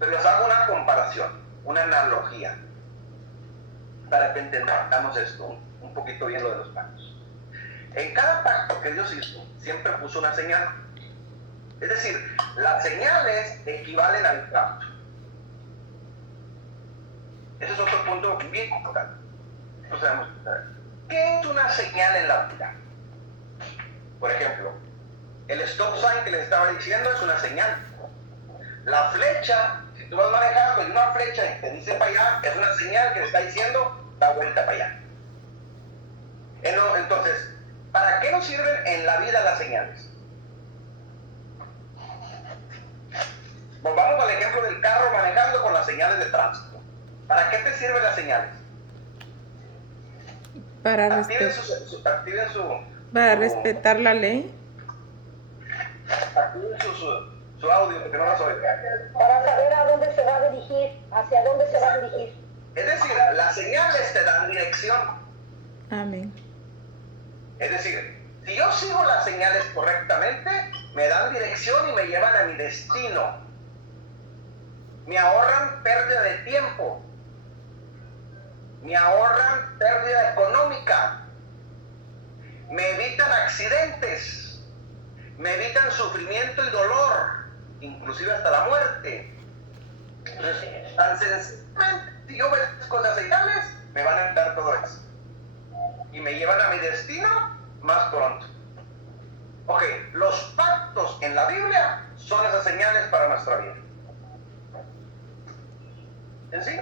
Pero les hago una comparación, una analogía, para que entendamos esto un poquito bien lo de los pactos. En cada pacto que Dios hizo, siempre puso una señal. Es decir, las señales equivalen al pacto. Ese es otro punto bien importante. nosotros sabemos qué es una señal en la vida. Por ejemplo, el stop sign que les estaba diciendo es una señal. La flecha, si tú vas manejando y una flecha y te dice para allá, es una señal que le está diciendo da vuelta para allá. Entonces, ¿para qué nos sirven en la vida las señales? Volvamos al ejemplo del carro manejando con las señales de tránsito. ¿Para qué te sirven las señales? Para, Activen respetar la ley. Activen su audio, porque no las oigo. Para saber a dónde se va a dirigir, hacia dónde se va a dirigir. Es decir, las señales te dan dirección. Amén. Es decir, si yo sigo las señales correctamente, me dan dirección y me llevan a mi destino. Me ahorran pérdida de tiempo. Me ahorran pérdida económica. Me evitan accidentes. Me evitan sufrimiento y dolor, inclusive hasta la muerte. Entonces, tan sencillamente, si yo obedezco las señales, me van a dar todo eso. Y me llevan a mi destino más pronto. Ok, los pactos en la Biblia son esas señales para nuestra vida. ¿En sí?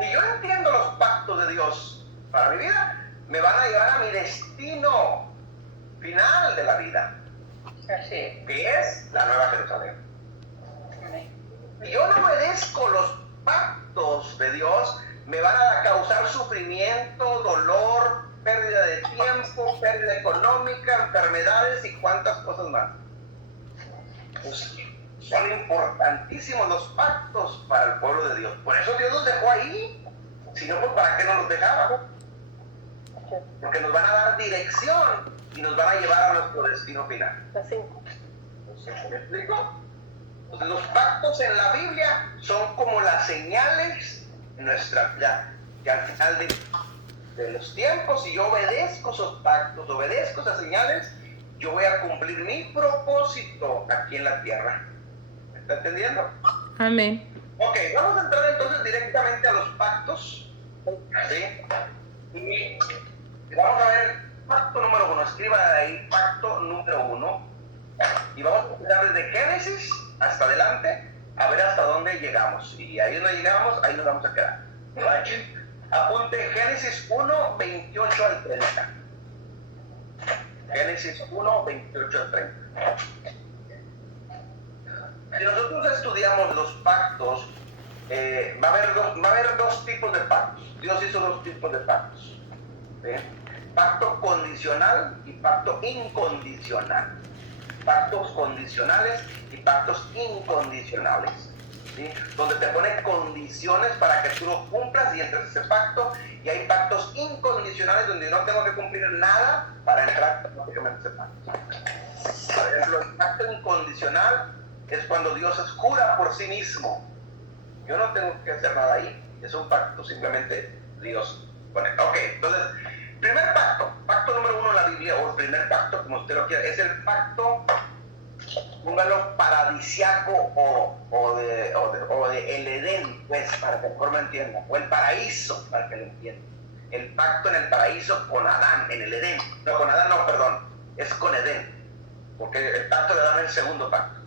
Si yo entiendo los pactos de Dios para mi vida, me van a llevar a mi destino final de la vida, que es la Nueva Jerusalén. Si yo no obedezco los pactos de Dios, me van a causar sufrimiento, dolor, pérdida de tiempo, pérdida económica, enfermedades y cuantas cosas más. Pues, son importantísimos los pactos para el pueblo de Dios. Por eso Dios los dejó ahí. Si no, pues ¿para qué no los dejaba? Porque nos van a dar dirección y nos van a llevar a nuestro destino final. ¿Me explico? Entonces, los pactos en la Biblia son como las señales en nuestra vida, que al final de los tiempos, si yo obedezco esos pactos, obedezco esas señales, yo voy a cumplir mi propósito aquí en la tierra. ¿Me está entendiendo? Amén. Ok, vamos a entrar entonces directamente a los pactos. ¿Sí? Y vamos a ver pacto número 1. Escriba ahí pacto número 1. Y vamos a empezar desde Génesis hasta adelante a ver hasta dónde llegamos. Y ahí donde llegamos, ahí nos vamos a quedar. ¿Vale? Apunte Génesis 1, 28 al 30. Génesis 1, 28 al 30. Si nosotros estudiamos los pactos, va a haber dos tipos de pactos. Dios hizo dos tipos de pactos. ¿Sí? Pacto condicional y pacto incondicional. Pactos condicionales y pactos incondicionales. ¿Sí? Donde te pone condiciones para que tú lo cumplas y entres a ese pacto. Y hay pactos incondicionales donde no tengo que cumplir nada para entrar automáticamente a ese pacto. Por ejemplo, el pacto incondicional es cuando Dios es jura por sí mismo. Yo no tengo que hacer nada ahí. Es un pacto, simplemente Dios pone. Ok, entonces, primer pacto, pacto número 1 en la Biblia, o el primer pacto, como usted lo quiera, es el pacto, póngalo paradisiaco o de el Edén, pues, para que mejor me entienda, o el paraíso, para que lo entienda. El pacto en el paraíso con Adán, en el Edén. No, con Adán no, perdón, es con Edén, porque el pacto de Adán es el segundo pacto.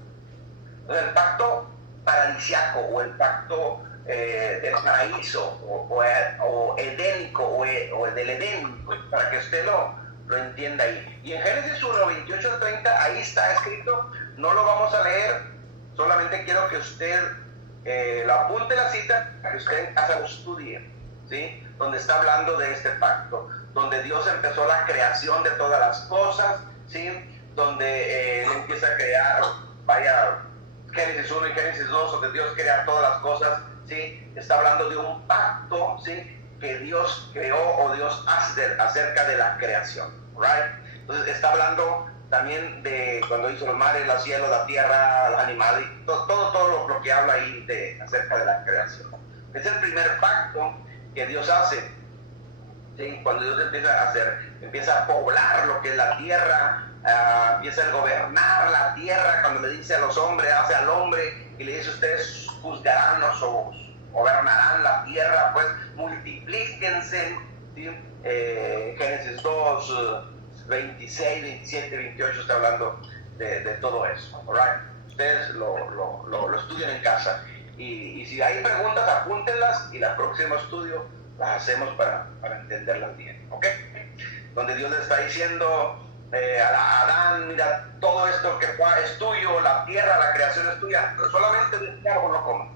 Entonces, el pacto paradisiaco o el pacto del paraíso o edénico o del Edén, pues, para que usted lo entienda ahí. Y en Génesis 1, 28 al 30, ahí está escrito, no lo vamos a leer, solamente quiero que usted lo apunte la cita, para que usted en casa lo estudie, ¿sí? Donde está hablando de este pacto, donde Dios empezó la creación de todas las cosas, ¿sí? Donde Él empieza a crear, Génesis 1 y Génesis 2, donde Dios crea todas las cosas, ¿sí? Está hablando de un pacto, ¿sí? Que Dios creó o Dios hace acerca de la creación, right? Entonces está hablando también de cuando hizo los mares, los cielos, la tierra, los animales, todo lo que habla ahí acerca de la creación. Es el primer pacto que Dios hace, ¿sí? Cuando Dios empieza a poblar lo que es la tierra, empieza a gobernar la tierra, cuando le dice a los hombres, hace al hombre y le dice: ustedes juzgarán los ojos, gobernarán la tierra, pues multiplíquense, ¿sí? Génesis 2, 26, 27, 28 está hablando de todo eso, alright. Ustedes lo estudian en casa y si hay preguntas apúntenlas y el próximo estudio las hacemos para entenderlas bien, ¿ok? Donde Dios le está diciendo a Adán, mira, todo esto que es tuyo, la tierra, la creación es tuya, pero solamente de este árbol no comas.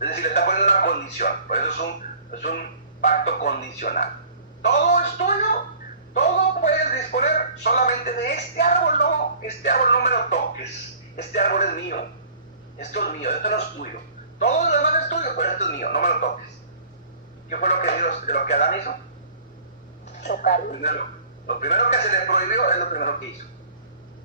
Es decir, le está poniendo una condición, por eso es un pacto condicional. Todo es tuyo, todo puedes disponer, solamente de este árbol no me lo toques, este árbol es mío, esto es mío, esto no es tuyo. Todo lo demás es tuyo, pero esto es mío, no me lo toques. ¿Qué fue lo que Adán hizo? Chocarlo. Lo primero que se le prohibió es lo primero que hizo.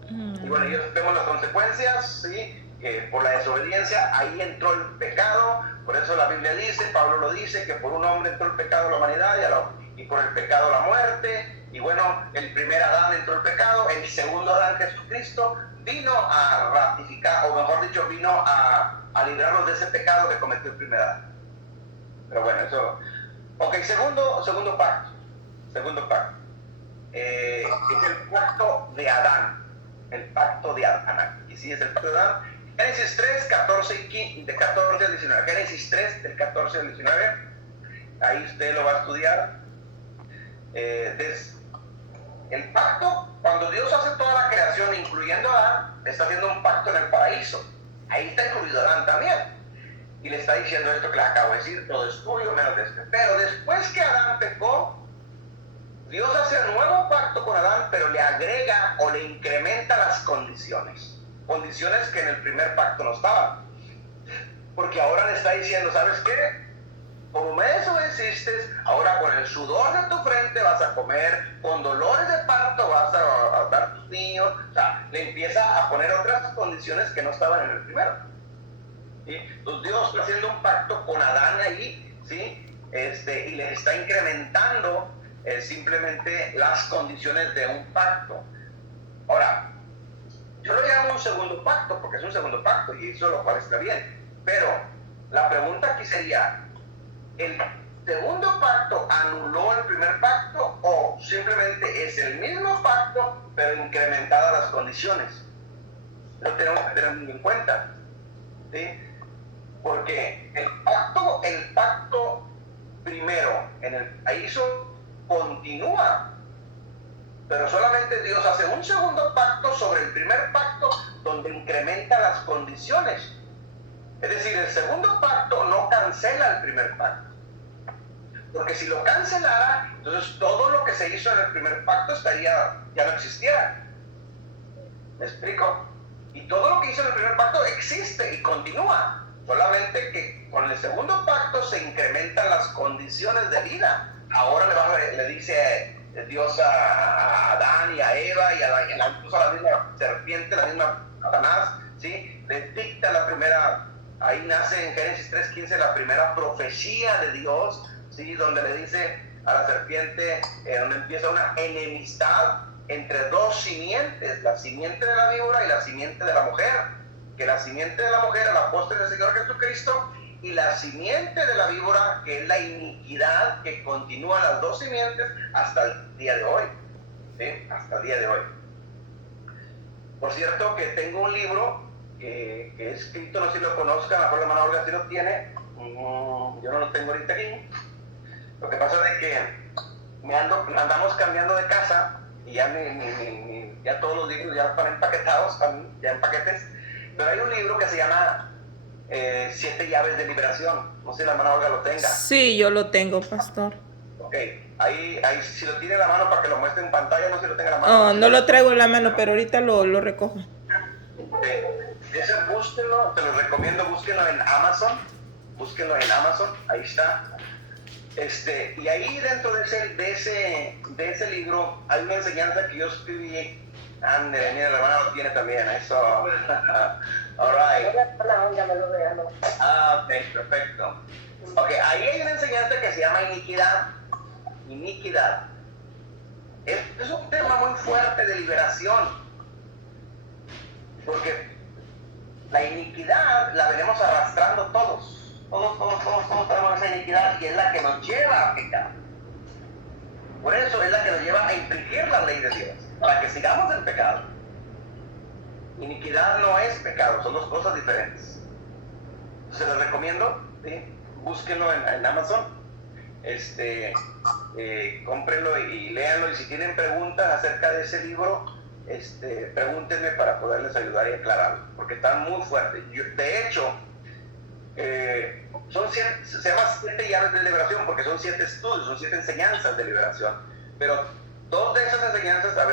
Y bueno, ya vemos las consecuencias, ¿sí? Por la desobediencia, ahí entró el pecado. Por eso la Biblia dice, Pablo lo dice, que por un hombre entró el pecado a la humanidad y por el pecado la muerte. Y bueno, el primer Adán entró el pecado, el segundo Adán, Jesucristo, vino a ratificar, o mejor dicho, vino a librarnos de ese pecado que cometió el primer Adán. Pero bueno, eso... Ok, segundo pacto. Es el pacto de Adán. El pacto de Adán. Y sí, es el pacto de Adán. Génesis 3, 14 al 19. Génesis 3, del 14 al 19. Ahí usted lo va a estudiar. El pacto, cuando Dios hace toda la creación, incluyendo a Adán, está haciendo un pacto en el paraíso. Ahí está incluido Adán también. Y le está diciendo esto que le acabo de decir, todo es tuyo menos de este. Pero después que Adán pecó, Dios hace un nuevo pacto con Adán, pero le agrega o le incrementa las condiciones. Condiciones que en el primer pacto no estaban. Porque ahora le está diciendo, ¿sabes qué? Como me desobedeciste, ahora con el sudor de tu frente vas a comer, con dolores de parto vas a dar tus niños. O sea, le empieza a poner otras condiciones que no estaban en el primero. ¿Sí? Entonces Dios está haciendo un pacto con Adán ahí, ¿sí? Y le está incrementando simplemente las condiciones de un pacto. Ahora, yo lo llamo un segundo pacto porque es un segundo pacto y eso lo cual está bien. Pero la pregunta aquí sería, ¿el segundo pacto anuló el primer pacto o simplemente es el mismo pacto pero incrementadas las condiciones? Lo tenemos que tener muy en cuenta, ¿sí? Porque el pacto primero en el paraíso continúa, pero solamente Dios hace un segundo pacto sobre el primer pacto donde incrementa las condiciones. Es decir, el segundo pacto no cancela el primer pacto, porque si lo cancelara, entonces todo lo que se hizo en el primer pacto ya no existiera. ¿Me explico? Y todo lo que hizo en el primer pacto existe y continúa, solamente que con el segundo pacto se incrementan las condiciones de vida. Ahora le dice Dios a Adán y a Eva incluso a la misma serpiente, la misma Satanás, ¿sí? Le dicta la primera, ahí nace en Génesis 3:15 la primera profecía de Dios, ¿sí? Donde le dice a la serpiente, donde empieza una enemistad entre dos simientes, la simiente de la víbora y la simiente de la mujer, que la simiente de la mujer es la apóstol del Señor Jesucristo, y la simiente de la víbora, que es la iniquidad, que continúa las dos simientes hasta el día de hoy, ¿sí? Hasta el día de hoy. Por cierto, que tengo un libro que he escrito, no sé si lo conozcan, a lo mejor la hermana Olga sí lo tiene, yo no lo tengo ahorita aquí. Lo que pasa es que andamos cambiando de casa y ya, ya todos los libros ya están empaquetados, ya en paquetes, pero hay un libro que se llama 7 llaves de liberación. No sé si la hermana Olga lo tenga. Sí, yo lo tengo, pastor. Ok, ahí si lo tiene en la mano para que lo muestre en pantalla, no sé si lo tenga en la mano. Oh, no lo traigo en la mano, pero ahorita lo recojo. Ese búsquenlo, te lo recomiendo, búsquenlo en Amazon, ahí está. Y ahí dentro de ese libro hay una enseñanza que yo escribí. Ande, mira, la hermana lo tiene también, eso. All right. Ok, perfecto. Ok, ahí hay una enseñanza que se llama iniquidad. Es un tema muy fuerte de liberación, porque la iniquidad la venimos arrastrando todos. Todos tenemos esa iniquidad y es la que nos lleva a pecar. Por eso es la que nos lleva a infringir la ley de Dios, para que sigamos en pecado. Iniquidad no es pecado, son dos cosas diferentes. Se los recomiendo, ¿sí? Búsquenlo en Amazon, cómprenlo y léanlo, y si tienen preguntas acerca de ese libro, pregúntenme para poderles ayudar y aclararlo, porque están muy fuertes. De hecho, se llama 7 llaves de liberación porque son 7 estudios, son 7 enseñanzas de liberación, pero 2 de esas enseñanzas, 2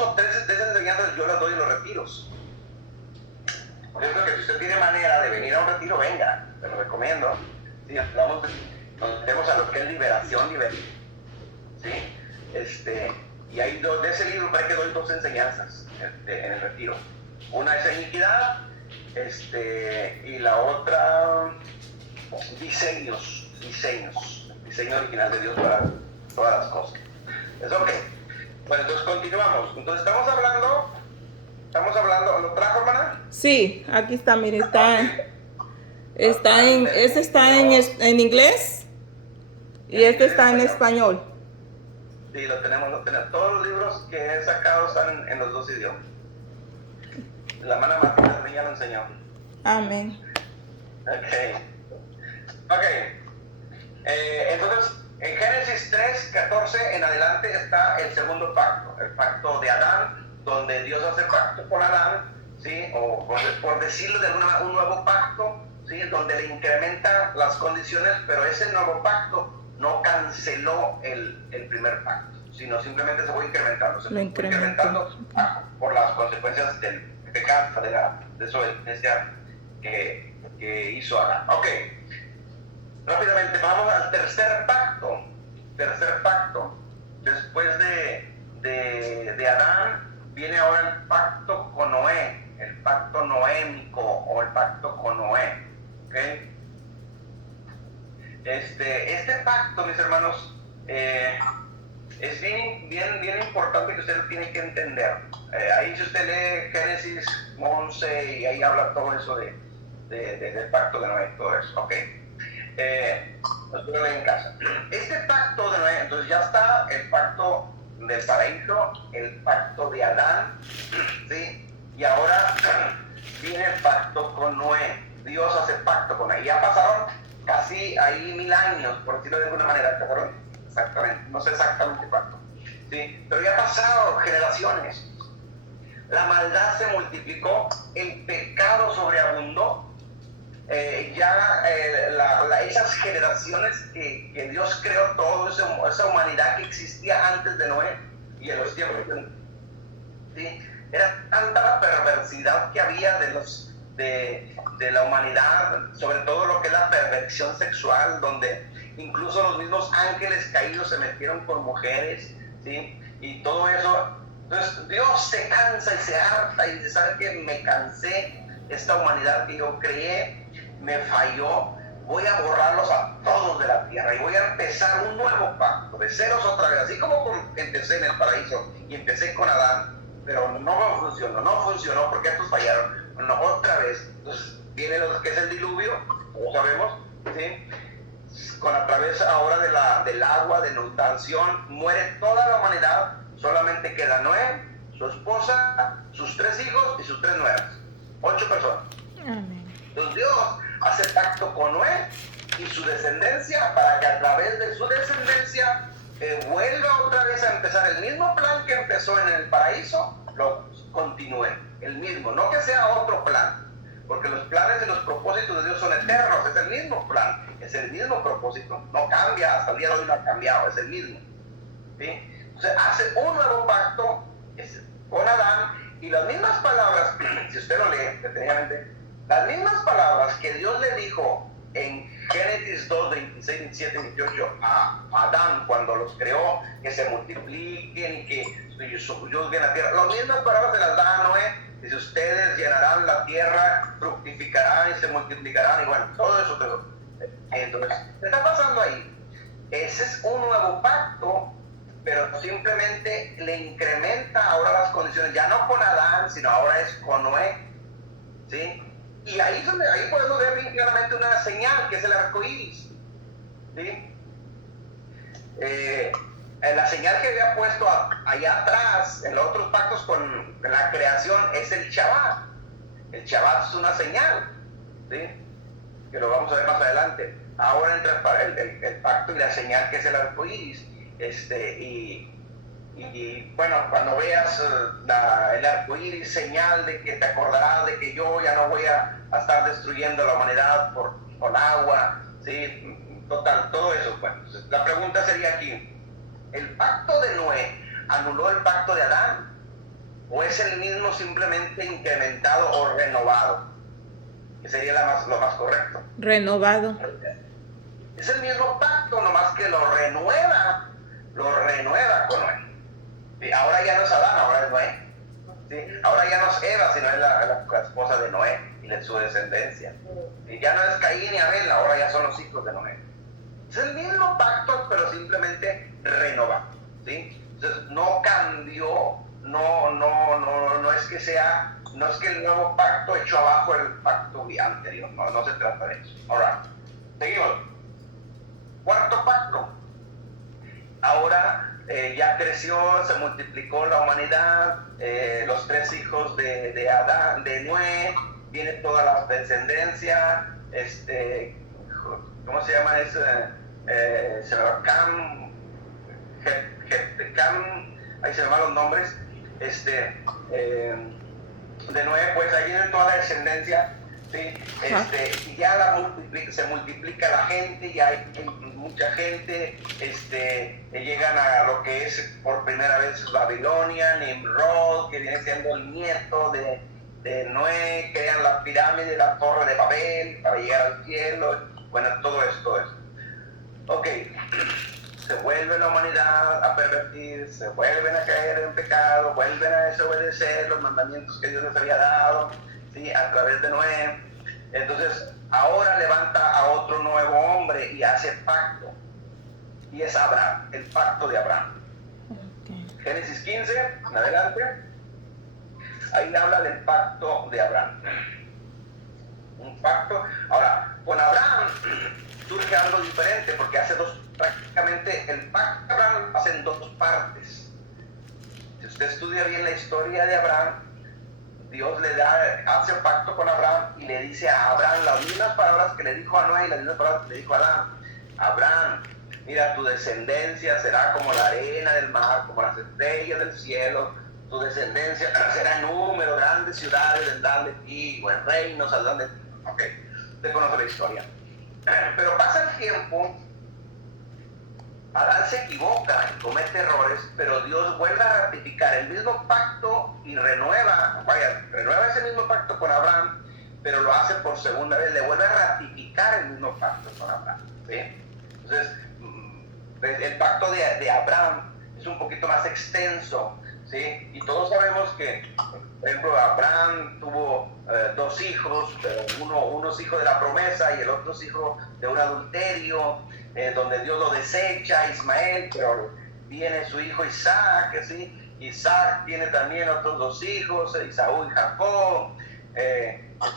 o 3 de esas enseñanzas yo las doy en los retiros. Por eso que si usted tiene manera de venir a un retiro, venga, te lo recomiendo. ¿Sí? Nos metemos a lo que es liberación, ¿sí? Y hay de ese libro para que doy 2 enseñanzas en el retiro. Una es iniquidad, y la otra diseño original de Dios para todas las cosas. ¿Es ok? Bueno, entonces continuamos. Entonces estamos hablando, ¿lo trajo, hermana? Sí, aquí está, mire, está en inglés y este está en español. Sí, lo tenemos. Todos los libros que he sacado están en los 2 idiomas. La hermana Martina también ya lo enseñó. Amén. Ok. Entonces, en Génesis 3:14 en adelante está el segundo pacto, el pacto de Adán, donde Dios hace pacto con Adán, ¿sí? O por decirlo de alguna manera, un nuevo pacto, ¿sí? Donde le incrementa las condiciones, pero ese nuevo pacto no canceló el primer pacto, sino simplemente se fue incrementando. Se fue incrementando por las consecuencias del pecado, de desobediencia que hizo Adán. Ok. Rápidamente, vamos al tercer pacto. Después de Adán, viene ahora el pacto con Noé, el pacto noémico o el pacto con Noé. ¿Okay? Este pacto, mis hermanos, es bien importante que usted lo tiene que entender. Ahí si usted lee Génesis 11 y ahí habla todo eso del pacto de Noé, todo eso. Ok. Lo en casa. Este pacto de Noé, entonces ya está el pacto del paraíso, el pacto de Adán, ¿sí? Y ahora viene el pacto con Noé. Dios hace pacto con Noé. Ya pasaron casi ahí 1000 años, por decirlo de alguna manera, ¿te acuerdas? Exactamente, no sé exactamente cuánto, ¿sí? Pero ya pasaron generaciones. La maldad se multiplicó, el pecado sobreabundó. Esas generaciones que Dios creó, toda esa humanidad que existía antes de Noé y en los tiempos, ¿sí? Era tanta la perversidad que había de la humanidad, sobre todo lo que es la perversión sexual, donde incluso los mismos ángeles caídos se metieron con mujeres, ¿sí? Y todo eso. Entonces Dios se cansa y se harta y dice: ¿sabe qué? Me cansé, esta humanidad que yo creé me falló, voy a borrarlos a todos de la tierra y voy a empezar un nuevo pacto, de ceros otra vez, así como empecé en el paraíso y empecé con Adán, pero no funcionó porque estos fallaron, no, otra vez. Entonces viene lo que es el diluvio, como sabemos, ¿sí? A través ahora del agua, de inundación, muere toda la humanidad, solamente queda Noé, su esposa, sus 3 hijos y sus 3 nueras, 8 personas. Amén. Entonces Dios hace pacto con Noé y su descendencia para que a través de su descendencia vuelva otra vez a empezar el mismo plan que empezó en el paraíso, lo continúe, el mismo, no que sea otro plan, porque los planes y los propósitos de Dios son eternos, es el mismo plan, es el mismo propósito, no cambia, hasta el día de hoy no ha cambiado, es el mismo, ¿sí? Entonces hace un nuevo pacto con Adán y las mismas palabras, si usted lo lee detenidamente, las mismas palabras que Dios le dijo en Génesis 2, 26, 27 y 28 a Adán cuando los creó, que se multipliquen y que juzguen la tierra, las mismas palabras se las da a Noé: dice, ustedes llenarán la tierra, fructificarán y se multiplicarán, y bueno, todo eso. Entonces, ¿qué está pasando ahí? Ese es un nuevo pacto, pero simplemente le incrementa ahora las condiciones, ya no con Adán, sino ahora es con Noé, ¿sí? Y ahí podemos ver bien claramente una señal que es el arco iris. ¿Sí? La señal que había puesto allá atrás en los otros pactos con la creación es el Shabbat. El Shabbat es una señal, ¿sí? Que lo vamos a ver más adelante. Ahora entra el pacto y la señal que es el arco iris. Y bueno, cuando veas el arco iris, señal de que te acordarás de que yo ya no voy a estar destruyendo la humanidad con agua, ¿sí? Total, todo eso. Bueno, la pregunta sería aquí, ¿el pacto de Noé anuló el pacto de Adán? ¿O es el mismo simplemente incrementado o renovado? Que sería lo más correcto. Renovado. Es el mismo pacto, nomás que lo renueva con Noé. ¿Sí? Ahora ya no es Adán, ahora es Noé. ¿Sí? Ahora ya no es Eva, sino es la esposa de Noé y de su descendencia. Y ya no es Caín y Abel, ahora ya son los hijos de Noé. Es el mismo pacto, pero simplemente renovado, ¿sí? Entonces no cambió, no es que el nuevo pacto echó abajo el pacto anterior, no se trata de eso. Ahora, seguimos. Cuarto pacto. Ahora ya creció, se multiplicó la humanidad, los 3 hijos de Adán, de Noé, viene toda la descendencia, ¿cómo se llama eso? Cam, ahí se me van los nombres, de Noé, pues ahí viene toda la descendencia, ¿sí? Y ya se multiplica la gente, ya hay mucha gente, llegan a lo que es por primera vez Babilonia, Nimrod, que viene siendo el nieto de Noé, crean la pirámide, la torre de Babel para llegar al cielo, bueno, todo esto. Ok, se vuelve la humanidad a pervertir, se vuelven a caer en pecado, vuelven a desobedecer los mandamientos que Dios les había dado, ¿sí? A través de Noé. Entonces, ahora levanta a otro nuevo hombre y hace pacto. Y es Abraham, el pacto de Abraham. Okay. Génesis 15, en adelante. Ahí habla del pacto de Abraham. Un pacto. Ahora, con Abraham surge algo diferente porque prácticamente el pacto de Abraham lo hace en 2 partes. Si usted estudia bien la historia de Abraham, Dios hace pacto con Abraham y le dice a Abraham las mismas palabras que le dijo a Noé y las mismas palabras que le dijo a Adán. Abraham, mira, tu descendencia será como la arena del mar, como las estrellas del cielo. Tu descendencia será en número, grandes ciudades vendrán de ti, o en reinos saldrán de ti. Ok, usted conoce la historia. Pero pasa el tiempo, Adán se equivoca y comete errores, pero Dios vuelve a ratificar el mismo pacto y renueva ese mismo pacto con Abraham, pero lo hace por segunda vez, le vuelve a ratificar el mismo pacto con Abraham, ¿sí? Entonces, el pacto de Abraham es un poquito más extenso, ¿sí? Y todos sabemos que, por ejemplo, Abraham tuvo 2 hijos, uno es hijo de la promesa y el otro es hijo de un adulterio, donde Dios lo desecha, Ismael, pero viene su hijo Isaac, ¿sí? Isaac tiene también otros 2 hijos, Esaú y Jacob.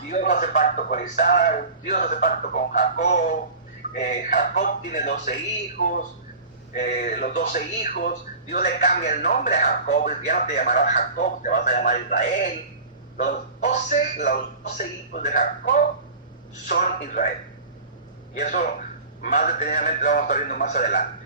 Dios hace pacto con Isaac, Dios hace pacto con Jacob. Jacob tiene 12 hijos, los 12 hijos, Dios le cambia el nombre a Jacob, ya no te llamarás Jacob, te vas a llamar Israel. Los 12 hijos de Jacob son Israel. Y eso más detenidamente lo vamos a estar viendo más adelante,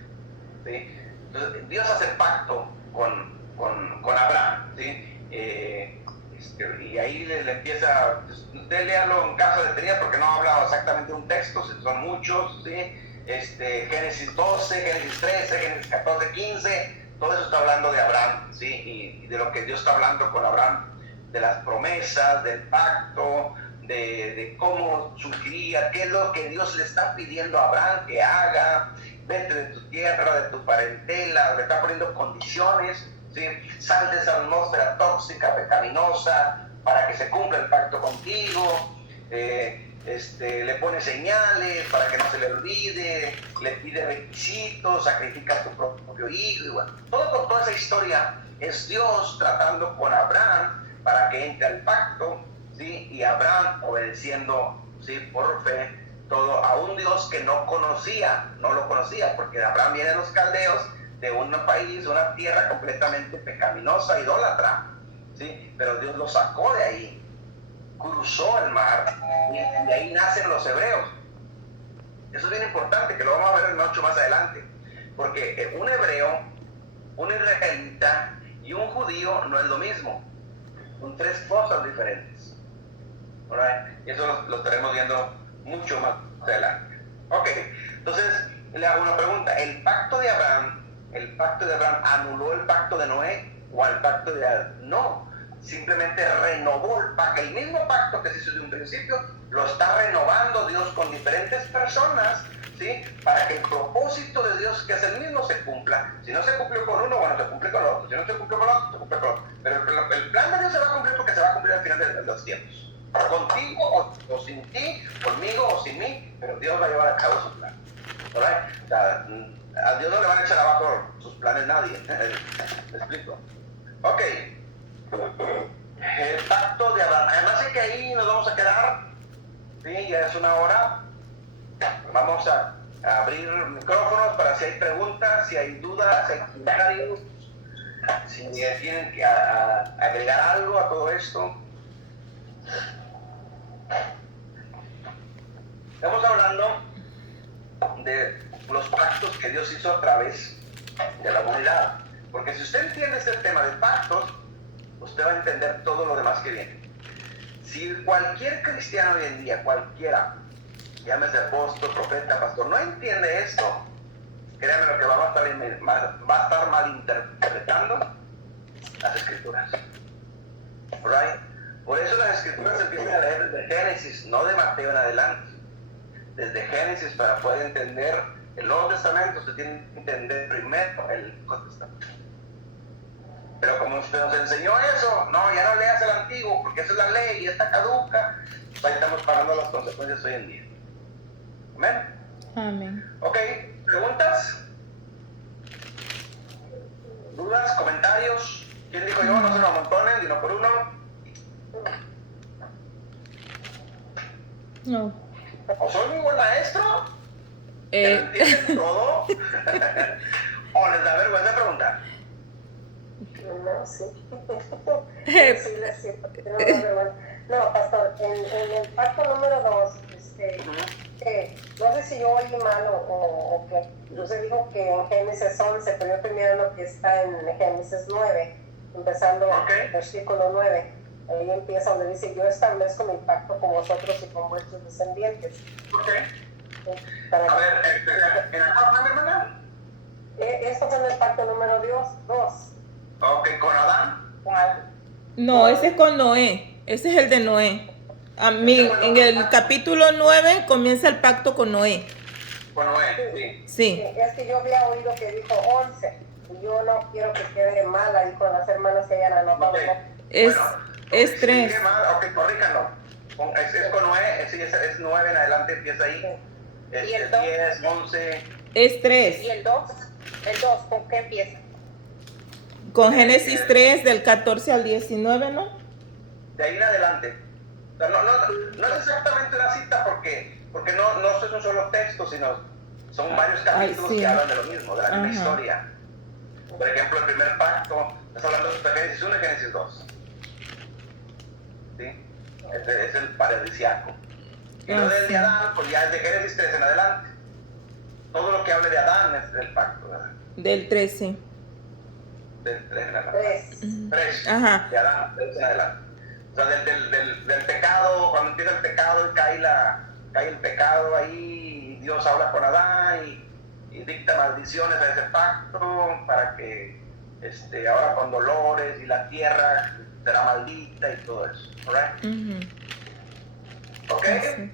¿sí? Entonces, Dios hace pacto con Abraham, ¿sí? Y ahí le empieza, usted léalo en casa detenida porque no habla exactamente un texto, son muchos, ¿sí? Génesis 12, Génesis 13, Génesis 14, 15, todo eso está hablando de Abraham, ¿sí? Y de lo que Dios está hablando con Abraham, de las promesas, del pacto, de cómo surgiría, qué es lo que Dios le está pidiendo a Abraham que haga. Vete de tu tierra, de tu parentela, le está poniendo condiciones, ¿sí? Sal de esa atmósfera tóxica, pecaminosa, para que se cumpla el pacto contigo. Le pone señales para que no se le olvide, le pide requisitos, sacrifica a tu propio hijo, y bueno, toda esa historia es Dios tratando con Abraham para que entre al pacto, ¿sí? Y Abraham obedeciendo, ¿sí? Por fe, todo a un Dios que no lo conocía, porque Abraham viene de los caldeos, de un país, una tierra completamente pecaminosa, idólatra, ¿sí? Pero Dios lo sacó de ahí, cruzó el mar, y de ahí nacen los hebreos. Eso es bien importante, que lo vamos a ver mucho más adelante, porque un hebreo, un israelita y un judío no es lo mismo, son tres cosas diferentes. ¿Right? Y eso lo estaremos viendo mucho más adelante. Ok, entonces le hago una pregunta. ¿El pacto de Abraham anuló el pacto de Noé o el pacto de Adán? No, simplemente renovó el pacto. El mismo pacto que se hizo de un principio lo está renovando Dios con diferentes personas, ¿sí? Para que el propósito de Dios, que es el mismo, se cumpla. Si no se cumplió con uno, bueno, se cumple con el otro. Si no se cumplió con el otro, se cumple con el otro. Pero el plan de Dios se va a cumplir, porque se va a cumplir al final de los tiempos. Contigo o sin ti, conmigo o sin mí, pero Dios va a llevar a cabo su plan. ¿Right? O sea, a Dios no le van a echar abajo sus planes nadie. ¿Me explico? Ok. El pacto de Abraham. Además es que ahí nos vamos a quedar. Sí, ya es una hora. Vamos a abrir micrófonos para si hay preguntas, si hay dudas, si hay comentarios, si tienen que agregar algo a todo esto. Estamos hablando de los pactos que Dios hizo a través de la humanidad. Porque si usted entiende este tema de pactos, usted va a entender todo lo demás que viene. Si cualquier cristiano hoy en día, cualquiera, llámese apóstol, profeta, pastor, no entiende esto, créanme lo que va a estar malinterpretando las escrituras. Right? Por eso las escrituras se empiezan a leer desde Génesis, no de Mateo en adelante. Desde Génesis, para poder entender el Nuevo Testamento, se tiene que entender primero el Nuevo Testamento. Pero como usted nos enseñó eso, no, ya no leas el Antiguo, porque esa es la ley y está caduca. Ahí estamos pagando las consecuencias hoy en día. Amén. Amén. Ok, ¿preguntas? ¿Dudas? ¿Comentarios? ¿Quién dijo yo? No se nos amontonen, uno por uno. No. ¿O soy muy buen maestro? ¿Entienden todo? ¿O les da vergüenza preguntar? No, sí. Sí, les siento. No, pastor, en el pacto número 2, no sé si yo oí mal o qué. Usted dijo que en Génesis 11, pero yo estoy mirando lo que está en Génesis 9, empezando el versículo 9. Ahí empieza donde dice: yo establezco mi pacto con vosotros y con vuestros descendientes. Ok. Para a ver, ¿en acá, hermana? esto es en el pacto número 2. Ok, ¿con Adán? Con Adán. No, ese es con Noé. Ese es el de Noé. A mí, en el capítulo 9 comienza el pacto con Noé. Con Noé, sí. Sí. Es que yo había oído que dijo 11. Y yo no quiero que quede mal ahí con las hermanas que hayan anotado. Okay. Es, Bueno, es 3. Ok, corríjanlo. Es con Noé, es 9 en adelante, empieza ahí. ¿Y el 2? 10, 11. Es 3. ¿Y el 2? El 2, ¿con qué empieza? Con Génesis 3 del 14 al 19, ¿no? De ahí en adelante. O sea, no es exactamente una cita porque no es un solo texto, sino son varios capítulos que hablan de lo mismo, de la misma historia. Por ejemplo, el primer pacto, estás hablando de Génesis 1 y Génesis 2. ¿Sí? Es el paradisiaco. Y lo de Adán, pues ya es de Génesis 3 en adelante. Todo lo que hable de Adán es del pacto, ¿verdad? Del 13. Del 3 en adelante. 3. Ajá. De Adán, 3 en adelante. O sea, del pecado, cuando empieza el pecado y cae el pecado ahí, Dios habla con Adán y dicta maldiciones a ese pacto para que ahora con dolores y la tierra será maldita y todo eso. ¿Right? ¿Ok? Sí.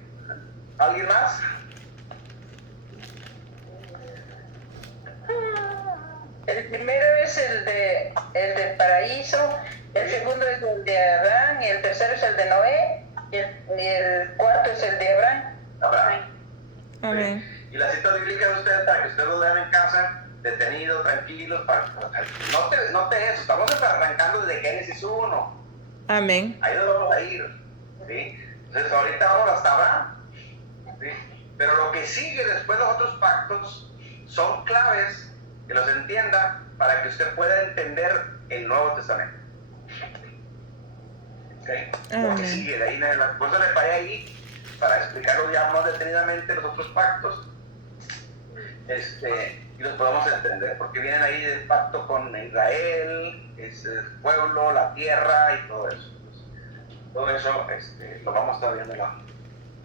¿Alguien más? El primero es el del paraíso, el segundo es el de Adán, y el tercero es el de Noé, y el cuarto es el de Abraham. Amén. Sí. Y la cita bíblica de ustedes, para que ustedes lo lean en casa, detenidos, tranquilos, note eso, estamos arrancando desde Génesis 1. Amén. Ahí nos vamos a ir. ¿sí? Entonces ahorita vamos hasta Abraham, ¿sí? Pero lo que sigue después de los otros pactos son claves que los entienda para que usted pueda entender el Nuevo Testamento. ¿Okay? Lo que sigue, de ahí en adelante. Por eso le paré ahí para explicarlo ya más detenidamente los otros pactos, y los podemos entender, porque vienen ahí del pacto con Israel, el pueblo, la tierra y todo eso. Todo eso lo vamos a estar viendo en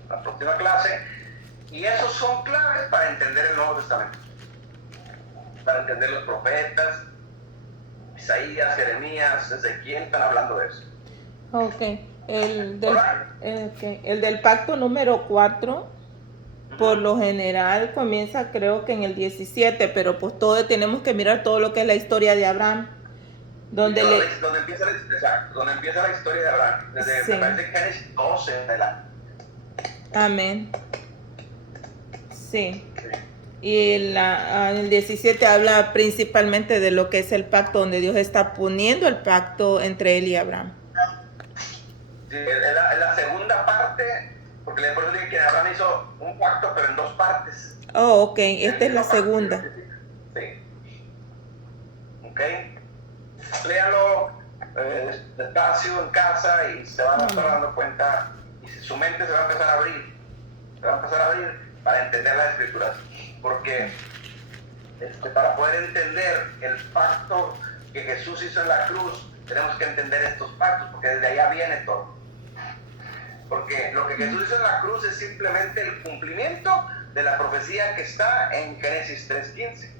la próxima clase. Y esos son claves para entender el Nuevo Testamento, para entender los profetas, Isaías, Jeremías, Ezequiel, están hablando de eso. Ok, el del pacto número 4, por lo general comienza creo que en el 17, pero pues todo tenemos que mirar todo lo que es la historia de Abraham. Donde empieza la historia de Abraham, desde sí. Me parece que Génesis 12 en adelante. Amén. Sí. Y el 17 habla principalmente de lo que es el pacto, donde Dios está poniendo el pacto entre él y Abraham. Sí, es la segunda parte, porque por eso dije que Abraham hizo un pacto, pero en dos partes. Oh, ok, esta es la segunda. Sí. Ok. Léalo despacio en casa y se van a estar dando cuenta, y su mente se va a empezar a abrir. Se va a empezar a abrir para entender las escrituras. Porque para poder entender el pacto que Jesús hizo en la cruz, tenemos que entender estos pactos, porque desde allá viene todo. Porque lo que Jesús hizo en la cruz es simplemente el cumplimiento de la profecía que está en Génesis 3:15.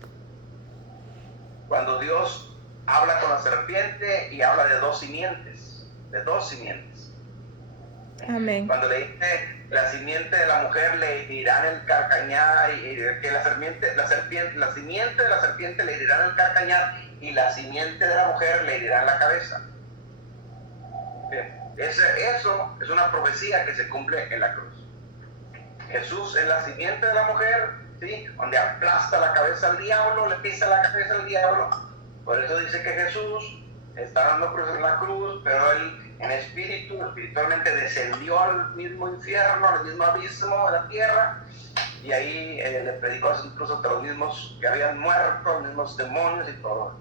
Cuando Dios habla con la serpiente y habla de dos simientes. Amén. Cuando le dice la simiente de la mujer le herirán el carcañar, y que la simiente de la serpiente le herirán el carcañar y la simiente de la mujer le herirán la cabeza. Bien. Eso es una profecía que se cumple en la cruz. Jesús es la simiente de la mujer, ¿sí? Donde aplasta la cabeza al diablo, le pisa la cabeza al diablo. Por eso dice que Jesús está dando cruz en la cruz, pero él espiritualmente descendió al mismo infierno, al mismo abismo de la tierra, y ahí le predicó incluso a los mismos que habían muerto, los mismos demonios y todo.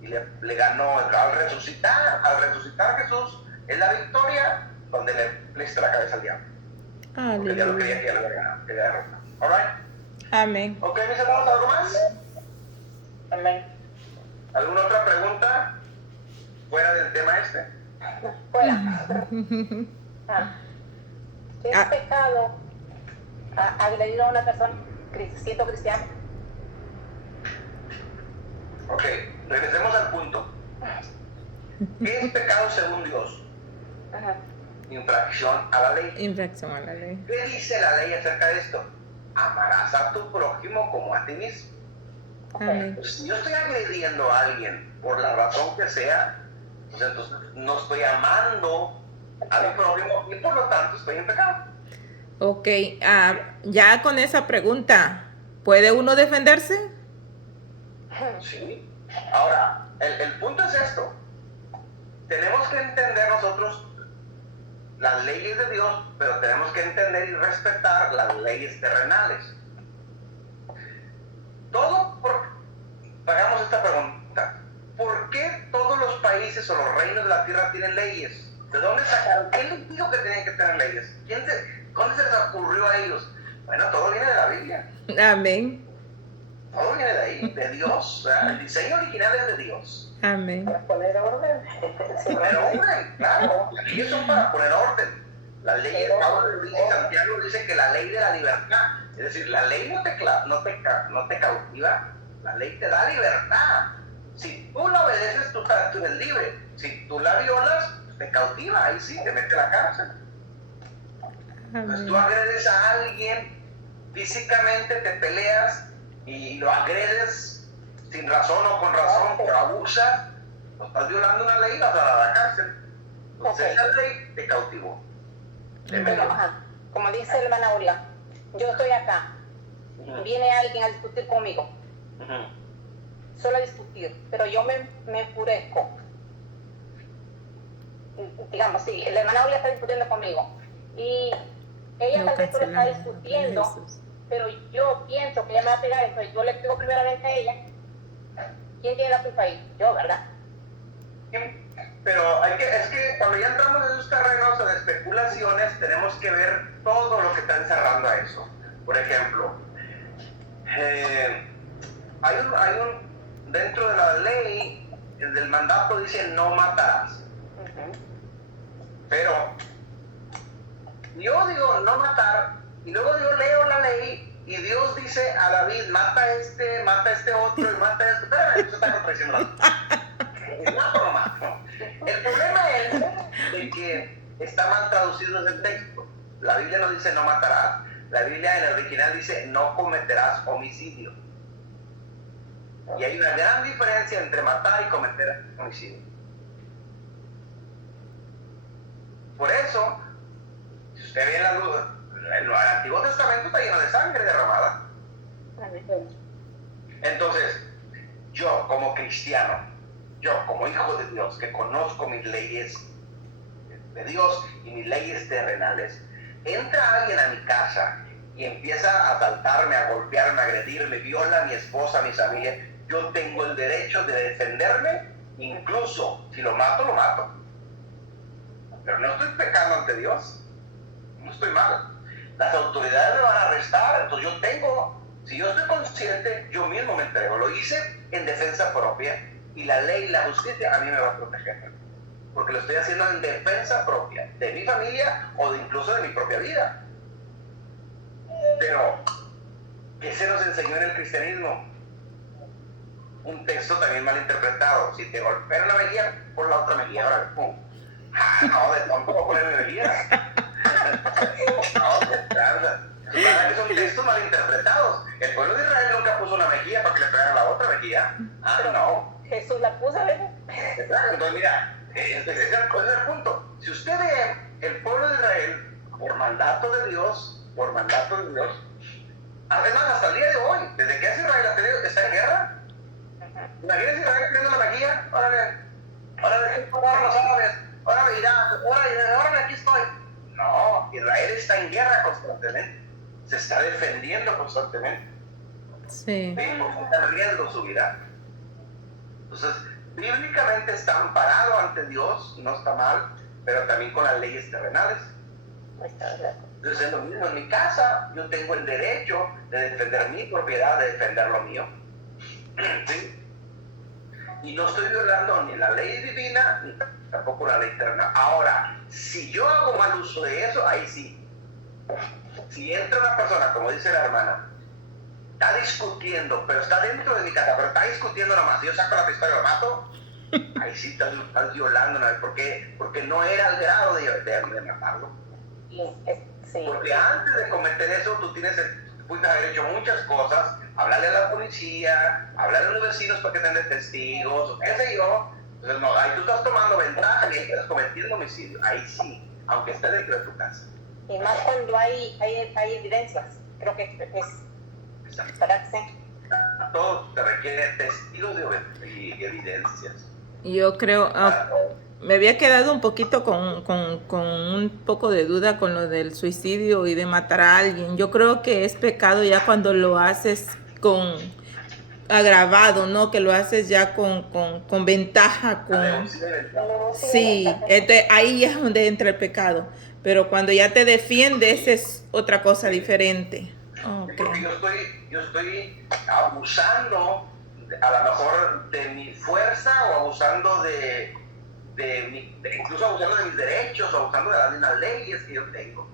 Y le ganó al resucitar Jesús. Es la victoria donde le hizo la cabeza al diablo. Porque el diablo creía que ya lo había ganado, que ya era derrotado. All right. Amén. Ok, mis hermanos, ¿algo más? Amén. ¿Alguna otra pregunta fuera del tema este? Fuera. ¿Es pecado agredir a una persona siendo cristiano? Ok, regresemos al punto. ¿Qué es pecado según Dios? Ajá. Infracción a la ley. Infracción a la ley. ¿Qué dice la ley acerca de esto? Amarás a tu prójimo como a ti mismo. Amén. Pues, si yo estoy agrediendo a alguien por la razón que sea, pues entonces no estoy amando a mi prójimo y por lo tanto estoy en pecado. Ok, ya con esa pregunta, ¿puede uno defenderse? Sí. Ahora, el punto es esto. Tenemos que entender nosotros las leyes de Dios, pero tenemos que entender y respetar las leyes terrenales. Hagamos esta pregunta. ¿Por qué todos los países o los reinos de la tierra tienen leyes? ¿De dónde sacaron? ¿Quién les dijo que tenían que tener leyes? ¿Dónde se les ocurrió a ellos? Bueno, todo viene de la Biblia. Amén. Todo viene de ahí, de Dios. O sea, el diseño original es de Dios. Amén. Para poner orden. Poner orden, claro. Las leyes son para poner orden. Las leyes, Pablo dice, Santiago dice que la ley de la libertad, es decir, la ley no te cautiva, la ley te da libertad. Si tú la obedeces, tú eres libre. Si tú la violas, te cautiva, ahí sí, te mete a la cárcel. Entonces tú agredes a alguien, físicamente te peleas y lo agredes sin razón o con razón, pero abusas, pues estás violando una ley, vas a la cárcel. Entonces esa ley te cautivó. Pero, como dice el hermana Orla, yo estoy acá, viene alguien a discutir conmigo, solo a discutir, pero yo me enfurezco. digamos, sí, la hermana Olga está discutiendo conmigo y ella tal vez lo está discutiendo, pero yo pienso que ella me va a pegar, entonces yo le pego primeramente a ella. ¿Quién tiene la culpa ahí? Yo, ¿verdad? Pero es que cuando ya entramos en esos terrenos de especulaciones, tenemos que ver todo lo que está encerrando a eso. Por ejemplo, dentro de la ley, el del mandato dice no matarás. Pero yo digo no matar, y luego yo leo la ley, y Dios dice a David, mata a este otro, y mata a este. Espérame, eso está contradiciendo. Mato o no mato. El problema es de que está mal traducido ese texto. La Biblia no dice no matarás. La Biblia en el original dice no cometerás homicidio. Y hay una gran diferencia entre matar y cometer homicidio. Por eso, si usted ve la luz, el Antiguo Testamento está lleno de sangre derramada. Entonces, yo como cristiano, yo como hijo de Dios, que conozco mis leyes de Dios y mis leyes terrenales, entra alguien a mi casa y empieza a asaltarme, a golpearme, a agredirme, viola a mi esposa, a mi familia, yo tengo el derecho de defenderme, incluso si lo mato, lo mato. Pero no estoy pecando ante Dios, no estoy mal. Las autoridades me van a arrestar, entonces si yo estoy consciente, yo mismo me entrego. Lo hice en defensa propia y la ley y la justicia a mí me va a proteger. Porque lo estoy haciendo en defensa propia, de mi familia o incluso de mi propia vida. Pero, ¿qué se nos enseñó en el cristianismo? Un texto también mal interpretado. Si te golpean una mejilla, por la otra mejilla. Ahora, ¡pum! No, de tonto voy a poner mi mejilla. No, que son textos mal interpretados. El pueblo de Israel nunca puso una mejilla para que le pegaran la otra mejilla. No. Jesús la puso, ¿verdad? Entonces, mira, ese es el punto. Si usted ve el pueblo de Israel, por mandato de Dios, además hasta el día de hoy, desde que hace Israel está en guerra. Imagínense Israel pidiendo la mejilla, órale, los árabes, órale Irán, órale, aquí estoy. No, Israel está en guerra constantemente, se está defendiendo constantemente. Sí. Porque está en riesgo su vida. Entonces, bíblicamente está amparado ante Dios, no está mal, pero también con las leyes terrenales. Entonces es lo mismo en mi casa, yo tengo el derecho de defender mi propiedad, de defender lo mío. ¿Sí? Y no estoy violando ni la ley divina, ni tampoco la ley terrenal. Ahora, si yo hago mal uso de eso, ahí sí. Si entra una persona, como dice la hermana, está discutiendo, pero está dentro de mi casa, pero está discutiendo nomás, yo saco la pistola y lo mato, ahí sí estás violando, ¿no? Porque no era el grado de matarlo. Sí. Porque antes de cometer eso, tú puedes haber hecho muchas cosas, hablarle a la policía, hablarle a los vecinos para que tengan de testigos, o qué sé yo. Entonces, no, ahí tú estás tomando ventaja y estás cometiendo homicidio. Ahí sí, aunque esté dentro de tu casa. Y más cuando hay evidencias, creo que es para que todo te requiere testigos y evidencias. Yo creo, me había quedado un poquito con un poco de duda con lo del suicidio y de matar a alguien. Yo creo que es pecado ya cuando lo haces con agravado, ¿no? Que lo haces ya con ventaja, sí, ahí es donde entra el pecado. Pero cuando ya te defiendes es otra cosa diferente. Okay. Porque yo estoy abusando a lo mejor de mi fuerza o abusando incluso abusando de mis derechos o abusando de las mismas leyes que yo tengo.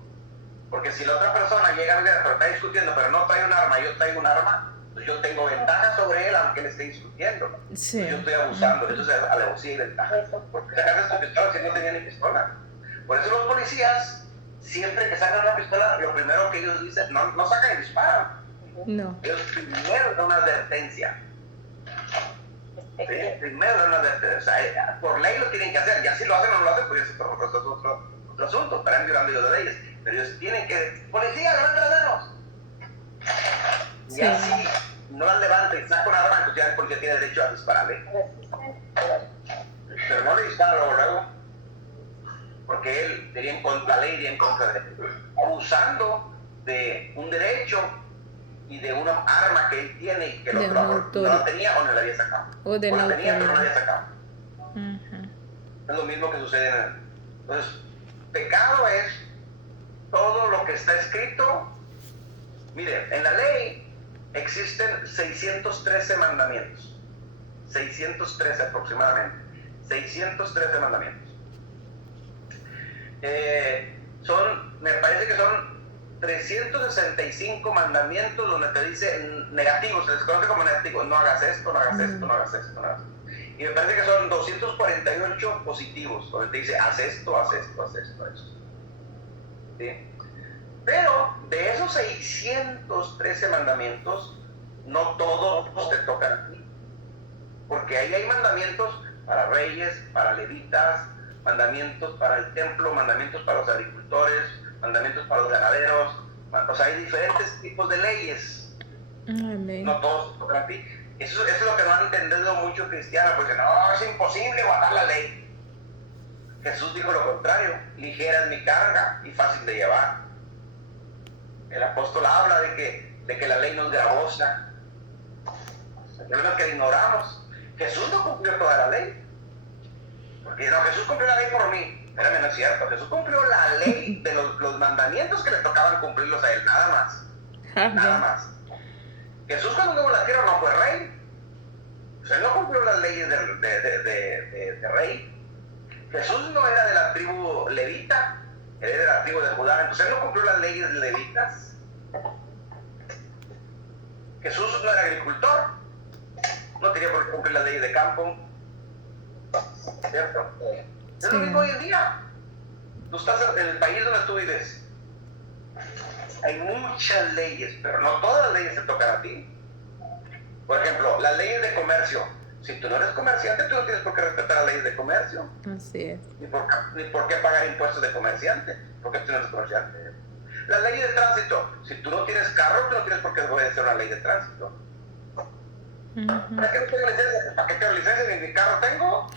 Porque si la otra persona llega pero está discutiendo pero no trae un arma, yo traigo un arma, pues yo tengo ventaja sobre él aunque él esté discutiendo. Sí. Yo estoy abusando, eso es alevosía y ventaja. Porque sacaste tu pistola si no tenía ni pistola. Por eso los policías, siempre que sacan una pistola, lo primero que ellos dicen, no sacan y disparan. No. Ellos primero dan una advertencia. ¿Sí? Primero dan una advertencia. O sea, por ley lo tienen que hacer. Ya si lo hacen o no lo hacen, pues es otro asunto. Estarán violando ellos de leyes. Pero ellos tienen que... ¡Policía, levanta las manos! Sí. Y así no las levanta y saca una arma, entonces ya el policía tiene derecho a dispararle. Pero no le dispara luego. porque él tenía en contra la ley, iría en contra de él, abusando de un derecho y de una arma que él tiene y que el De otro una no la tenía o no la había sacado. O de O la la tenía pero no la había autoridad. sacado. Ujú. Es lo mismo que sucede en el... Entonces, pecado es todo lo que está escrito. Mire, en la ley existen 613 mandamientos. 613 aproximadamente. 613 mandamientos. Me parece que son 365 mandamientos donde te dice negativos, se les conoce como negativos. No hagas esto, no hagas esto, no hagas esto, no hagas esto. Y me parece que son 248 positivos, donde te dice, haz esto, haz esto, haz esto, haz esto. ¿Sí? Pero de esos 613 mandamientos, no todos te tocan a ti. Porque ahí hay mandamientos para reyes, para levitas, mandamientos para el templo, mandamientos para los agricultores, mandamientos para los ganaderos. O sea, hay diferentes tipos de leyes. Amén. No todos te tocan a ti. Eso es lo que no han entendido muchos cristianos, porque no, es imposible guardar la ley. Jesús dijo lo contrario: ligera es mi carga y fácil de llevar. El apóstol habla de que la ley no es gravosa. El problema es que la ignoramos. Jesús no cumplió toda la ley. Porque no, Jesús cumplió la ley por mí. Espérame, no es cierto. Jesús cumplió la ley de los mandamientos que le tocaban cumplirlos a él, nada más. Nada más. Jesús cuando estuvo en la tierra no fue rey. O sea, él no cumplió las leyes de rey. Jesús no era de la tribu levita, él era de la tribu de Judá. Entonces él no cumplió las leyes levitas. Jesús no era agricultor, no tenía por qué cumplir las leyes de campo. ¿Cierto? Es lo mismo hoy en día. Tú estás en el país donde tú vives. Hay muchas leyes, pero no todas las leyes te tocan a ti. Por ejemplo, las leyes de comercio. Si tú no eres comerciante, tú no tienes por qué respetar las leyes de comercio. Así es. Ni por qué pagar impuestos de comerciante, porque tú no eres comerciante. Las leyes de tránsito. Si tú no tienes carro, tú no tienes por qué obedecer una ley de tránsito. ¿Para qué no tengo licencia? ¿Para qué tengo licencia? Ni carro tengo.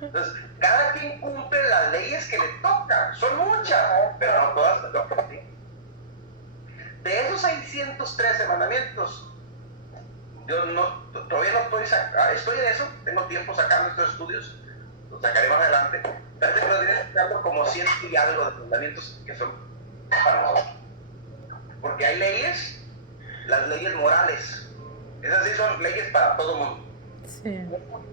Entonces, cada quien cumple las leyes que le tocan. Son muchas, pero no todas te tocan a ti. De esos 613 mandamientos, yo todavía no estoy en eso, tengo tiempo sacando estos estudios, los sacaré más adelante. Parece que nos viene sacando como 100 y algo de mandamientos que son para nosotros. Porque hay leyes, las leyes morales. Esas sí son leyes para todo el mundo. Sí.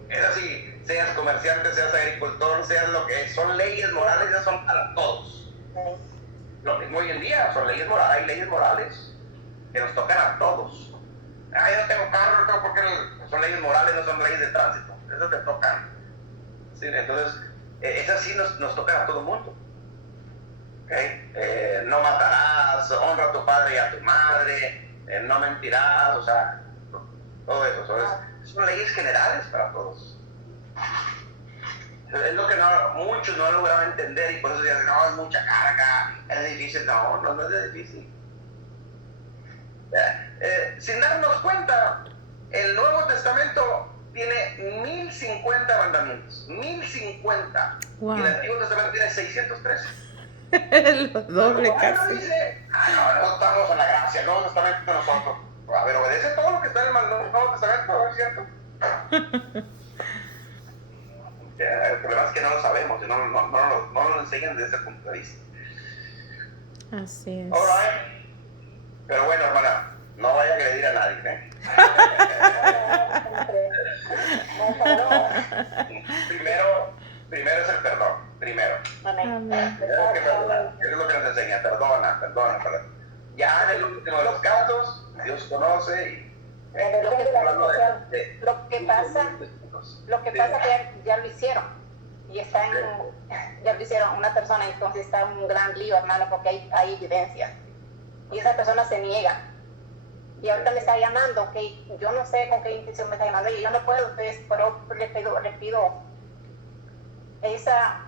Esas sí, seas comerciante, seas agricultor, seas lo que es, son leyes morales, esas son para todos. Lo mismo hoy en día, son leyes morales, hay leyes morales que nos tocan a todos. Yo no tengo carro, no tengo por qué, son leyes morales, no son leyes de tránsito, esas te tocan. ¿Sí? Entonces, esas sí nos tocan a todo el mundo. ¿Okay? No matarás, honra a tu padre y a tu madre, no mentirás, o sea, todo eso. Son leyes generales para todos. Es lo que muchos no han logrado entender y por eso dicen, no, es mucha carga, es difícil. No es difícil. Sin darnos cuenta, el Nuevo Testamento tiene 1050 mandamientos. 1050. Wow. Y el Antiguo Testamento tiene 613. Lo doble casi. Dice, no estamos en la gracia, el Nuevo Testamento de nosotros. A ver, obedece todo lo que está en el Nuevo Testamento, ¿es cierto? El problema es que no lo sabemos, no lo enseñan desde ese punto de vista. Así es. Alright. Pero bueno, hermana, no vaya a agredir a nadie, ¿eh? Primero es el perdón. Primero. Amén. Primero es que perdonar. Eso es lo que nos enseña. Perdona. Ya en el último de los casos, Dios conoce y... Lo que pasa que ya lo hicieron y ya lo hicieron una persona, entonces está un gran lío, hermano, porque hay evidencia y esa persona se niega y ahorita me está llamando, que yo no sé con qué intención me está llamando y yo no puedo, entonces, pero le pido esa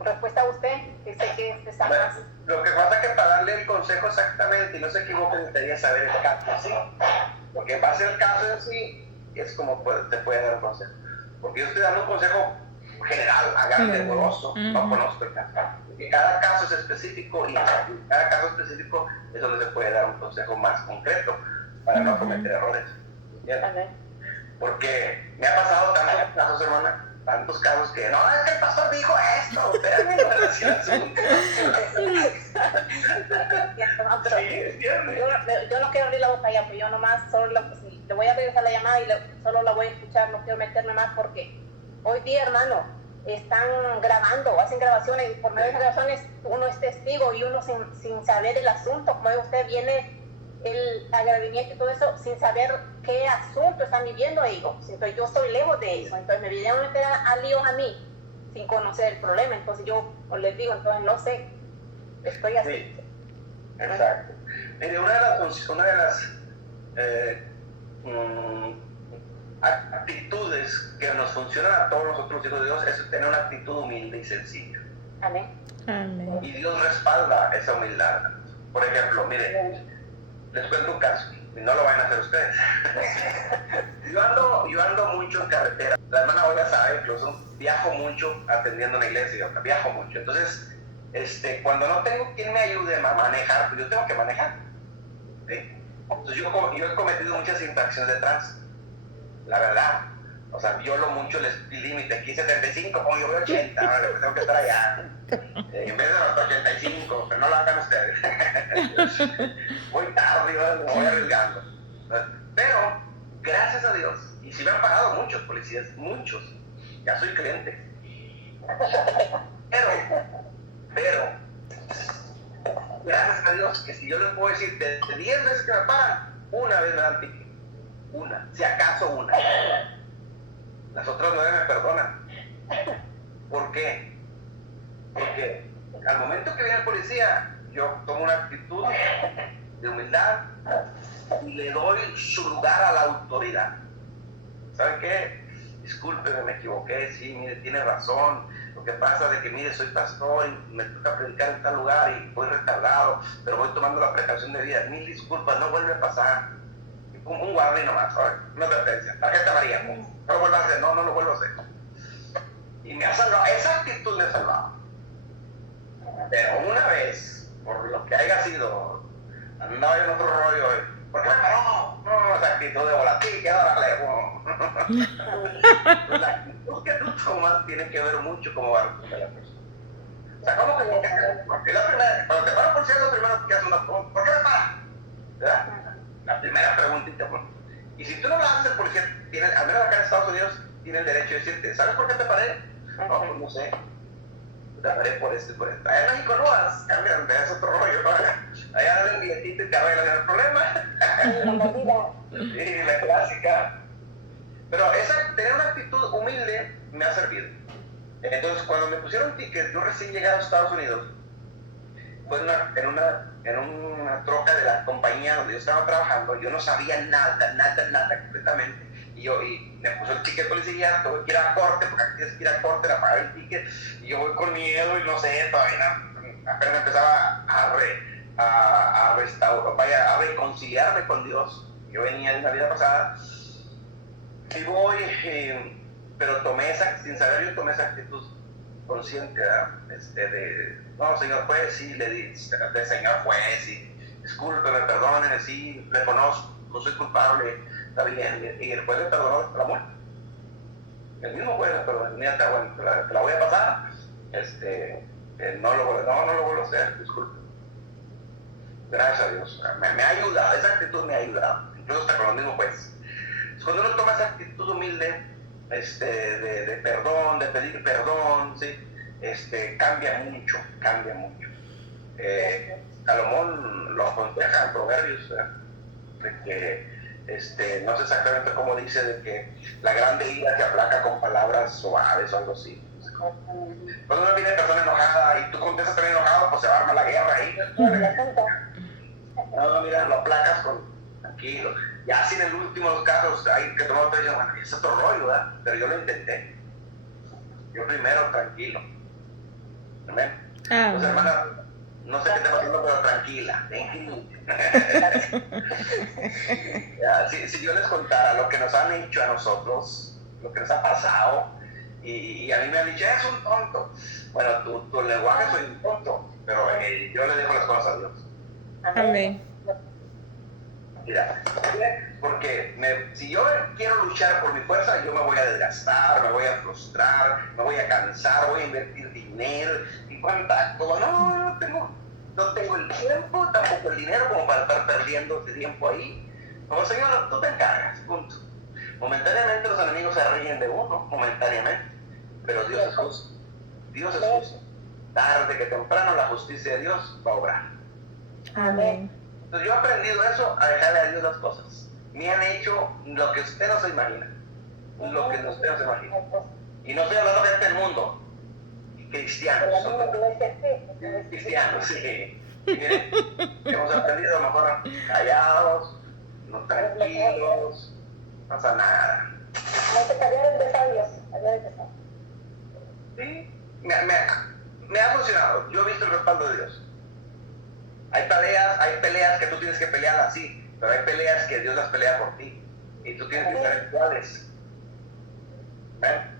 respuesta a usted, que sé que usted está más. Lo que pasa es que para darle el consejo exactamente y no se equivoque, necesitaría saber el caso así, porque va a ser el caso en sí, es como te puede dar un consejo, porque yo estoy dando un consejo general, agarre de goloso, no Ujú. conozco el caso. Porque cada caso es específico y en cada caso específico es donde se puede dar un consejo más concreto para no cometer errores. ¿Entiendes? Amén. Porque me ha pasado tantos casos, hermana, tantos casos que no, es que el pastor dijo esto, espérame, no es así el asunto. Pero Sí, ¿entiendes? yo no quiero abrir la boca ya, pero yo nomás solo si le voy a regresar la llamada y solo la voy a escuchar, no quiero meterme más porque hoy día, hermano, están grabando, hacen grabaciones y por medio de esas grabaciones uno es testigo y uno sin saber el asunto, como usted viene el agravamiento y todo eso sin saber qué asunto están viviendo ellos. Entonces yo estoy lejos de eso, entonces me vinieron a meter a líos a mí sin conocer el problema, entonces yo les digo, entonces no sé, estoy así. Sí, exacto. Mire, una de las actitudes que nos funcionan a todos los otros hijos de Dios es tener una actitud humilde y sencilla. Amén. Amén. Y Dios respalda esa humildad. Por ejemplo, mire, les cuento un caso, y no lo vayan a hacer ustedes. yo ando mucho en carretera. La hermana Olga sabe, incluso viajo mucho atendiendo una iglesia, viajo mucho. Entonces, cuando no tengo quien me ayude a manejar, pues yo tengo que manejar. ¿Sí? Entonces yo he cometido muchas infracciones de tránsito, la verdad. O sea, violo mucho el límite, aquí 75, como yo voy 80, ahora tengo que estar allá. En vez de los 85, pero no lo hagan ustedes. Voy tarde, me voy arriesgando. Pero, gracias a Dios, y si me han pagado muchos policías, muchos, ya soy cliente. Pero, gracias a Dios, que si yo les puedo decir, de 10 veces que me pagan, una vez me dan ticket. Una, si acaso una. Las otras 9 me perdonan. ¿Por qué? Porque al momento que viene el policía, yo tomo una actitud de humildad y le doy su lugar a la autoridad. ¿Saben qué? Discúlpeme, me equivoqué, sí, mire, tiene razón. Lo que pasa es que, mire, soy pastor y me toca predicar en tal lugar y voy retardado, pero voy tomando la precaución de vida. Mil disculpas, no vuelve a pasar. Un guardia nomás, una advertencia, tarjeta amarilla, no lo vuelvo a hacer, no lo vuelvo a hacer. Y me ha salvado, esa actitud me ha salvado. Pero una vez, por lo que haya sido, andaba yo en otro rollo, ¿por qué me paró? No, esa actitud de volatil, ahora lejos. La actitud que tú tomas tiene que ver mucho cómo va a responder la persona. O sea, ¿cómo que por qué? Porque la primera, cuando te paran por cierto, lo primero que haces una pregunta, ¿por qué me paran? ¿Verdad? La primera preguntita. Y si tú no la haces, el policía, al menos acá en Estados Unidos, tiene el derecho de decirte, ¿sabes por qué te paré? No, pues no sé. Te paré por esto y por esto. Allá en México no vas, cambian, es otro rollo. Allá dan el billetito y te arreglan el problema. Sí, la clásica. Pero tener una actitud humilde me ha servido. Entonces, cuando me pusieron ticket, yo recién llegado a Estados Unidos, fue en una troca de la compañía donde yo estaba trabajando. Yo no sabía nada completamente. Y me puso el ticket policía, tuve que ir a corte, porque aquí tienes que ir a corte a pagar el ticket. Y yo voy con miedo y no sé, todavía apenas empezaba a reconciliarme con Dios. Yo venía de una vida pasada. Y voy, pero sin saber yo tomé esa actitud consciente, no, señor juez, sí, le di, señor juez, sí, discúlpeme, perdónenme, sí, reconozco, no soy culpable, está bien, y el juez le perdonó la multa. El mismo juez le perdonó, mira, está bueno, te la voy a pasar, no lo vuelvo a hacer, disculpe. Gracias a Dios, me ha ayudado, esa actitud me ha ayudado, incluso hasta con los mismos jueces. Cuando uno toma esa actitud humilde, de perdón, de pedir perdón, ¿sí? Cambia mucho. Salomón lo aconseja en Proverbios, de que, no sé exactamente cómo dice, de que la grande ira se aplaca con palabras suaves o algo así. Cuando uno viene persona enojada y tú contestas también enojado, pues se va a armar la guerra ahí. No, mira, lo aplacas tranquilo. Ya si en el último de los casos hay que tomar otra decisión, bueno, es otro rollo, ¿verdad? Pero yo lo intenté. Yo primero, tranquilo. Amén. Pues hermana, no sé qué te pasando, pero tranquila. Si yo les contara lo que nos han hecho a nosotros, lo que nos ha pasado, Y a mí me han dicho, es un tonto. Bueno, tu lenguaje soy un tonto, pero yo le dejo las cosas a Dios. Amén. Mira, porque si yo quiero luchar por mi fuerza, yo me voy a desgastar, me voy a frustrar, me voy a cansar, voy a invertir dinero y cuánta todo. No tengo el tiempo, tampoco el dinero como para estar perdiendo ese tiempo ahí. Como Señor, tú te encargas, punto. Momentáneamente los enemigos se ríen de uno, momentáneamente, pero Dios es justo. Dios es justo. Tarde que temprano la justicia de Dios va a obrar. Amén. Entonces yo he aprendido eso, a dejarle a Dios las cosas. Me han hecho lo que usted no se imagina. Lo que usted no se imagina. Y no estoy hablando de gente del mundo. Cristianos. Cristianos, sí. Miren, hemos aprendido a lo mejor callados, no tranquilos, no pasa nada. No te callaron de sabios. Sí, me ha funcionado. Yo he visto el respaldo de Dios. Hay peleas que tú tienes que pelear así, pero hay peleas que Dios las pelea por ti. Y tú tienes que saber cuáles. ¿Ven?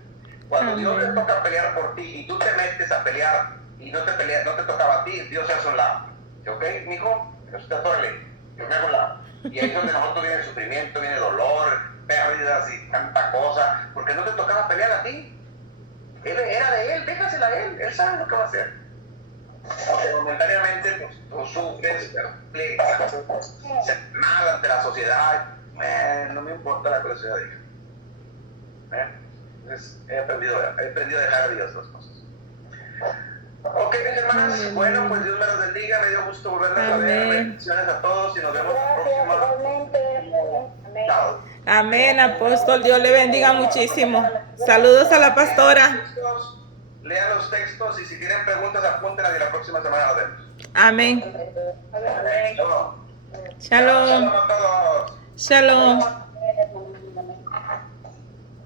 Cuando Dios le toca pelear por ti y tú te metes a pelear y no te tocaba a ti, Dios se hace a un lado. Dice, ok, mijo, usted atórale, yo me hago un lado. Y ahí es donde nosotros viene sufrimiento, viene dolor, pérdidas y tanta cosa, porque no te tocaba pelear a ti. Era de él, déjasela a él sabe lo que va a hacer. Aunque momentáneamente pues, tú sufres, perplexas, se mal ante la sociedad, no me importa la que la sociedad diga. Entonces he aprendido a dejar a Dios las cosas. Ok, mis hermanas, Amén. bueno, pues Dios me los bendiga, me dio gusto volverles a ver. Bendiciones a todos y nos vemos la próxima. Chao. Amén, apóstol. Dios le bendiga muchísimo. Saludos a la pastora. Lean los textos y si tienen preguntas apúntenlas y la próxima semana nos vemos. Amén. Amén. Shalom. Shalom a todos. Shalom.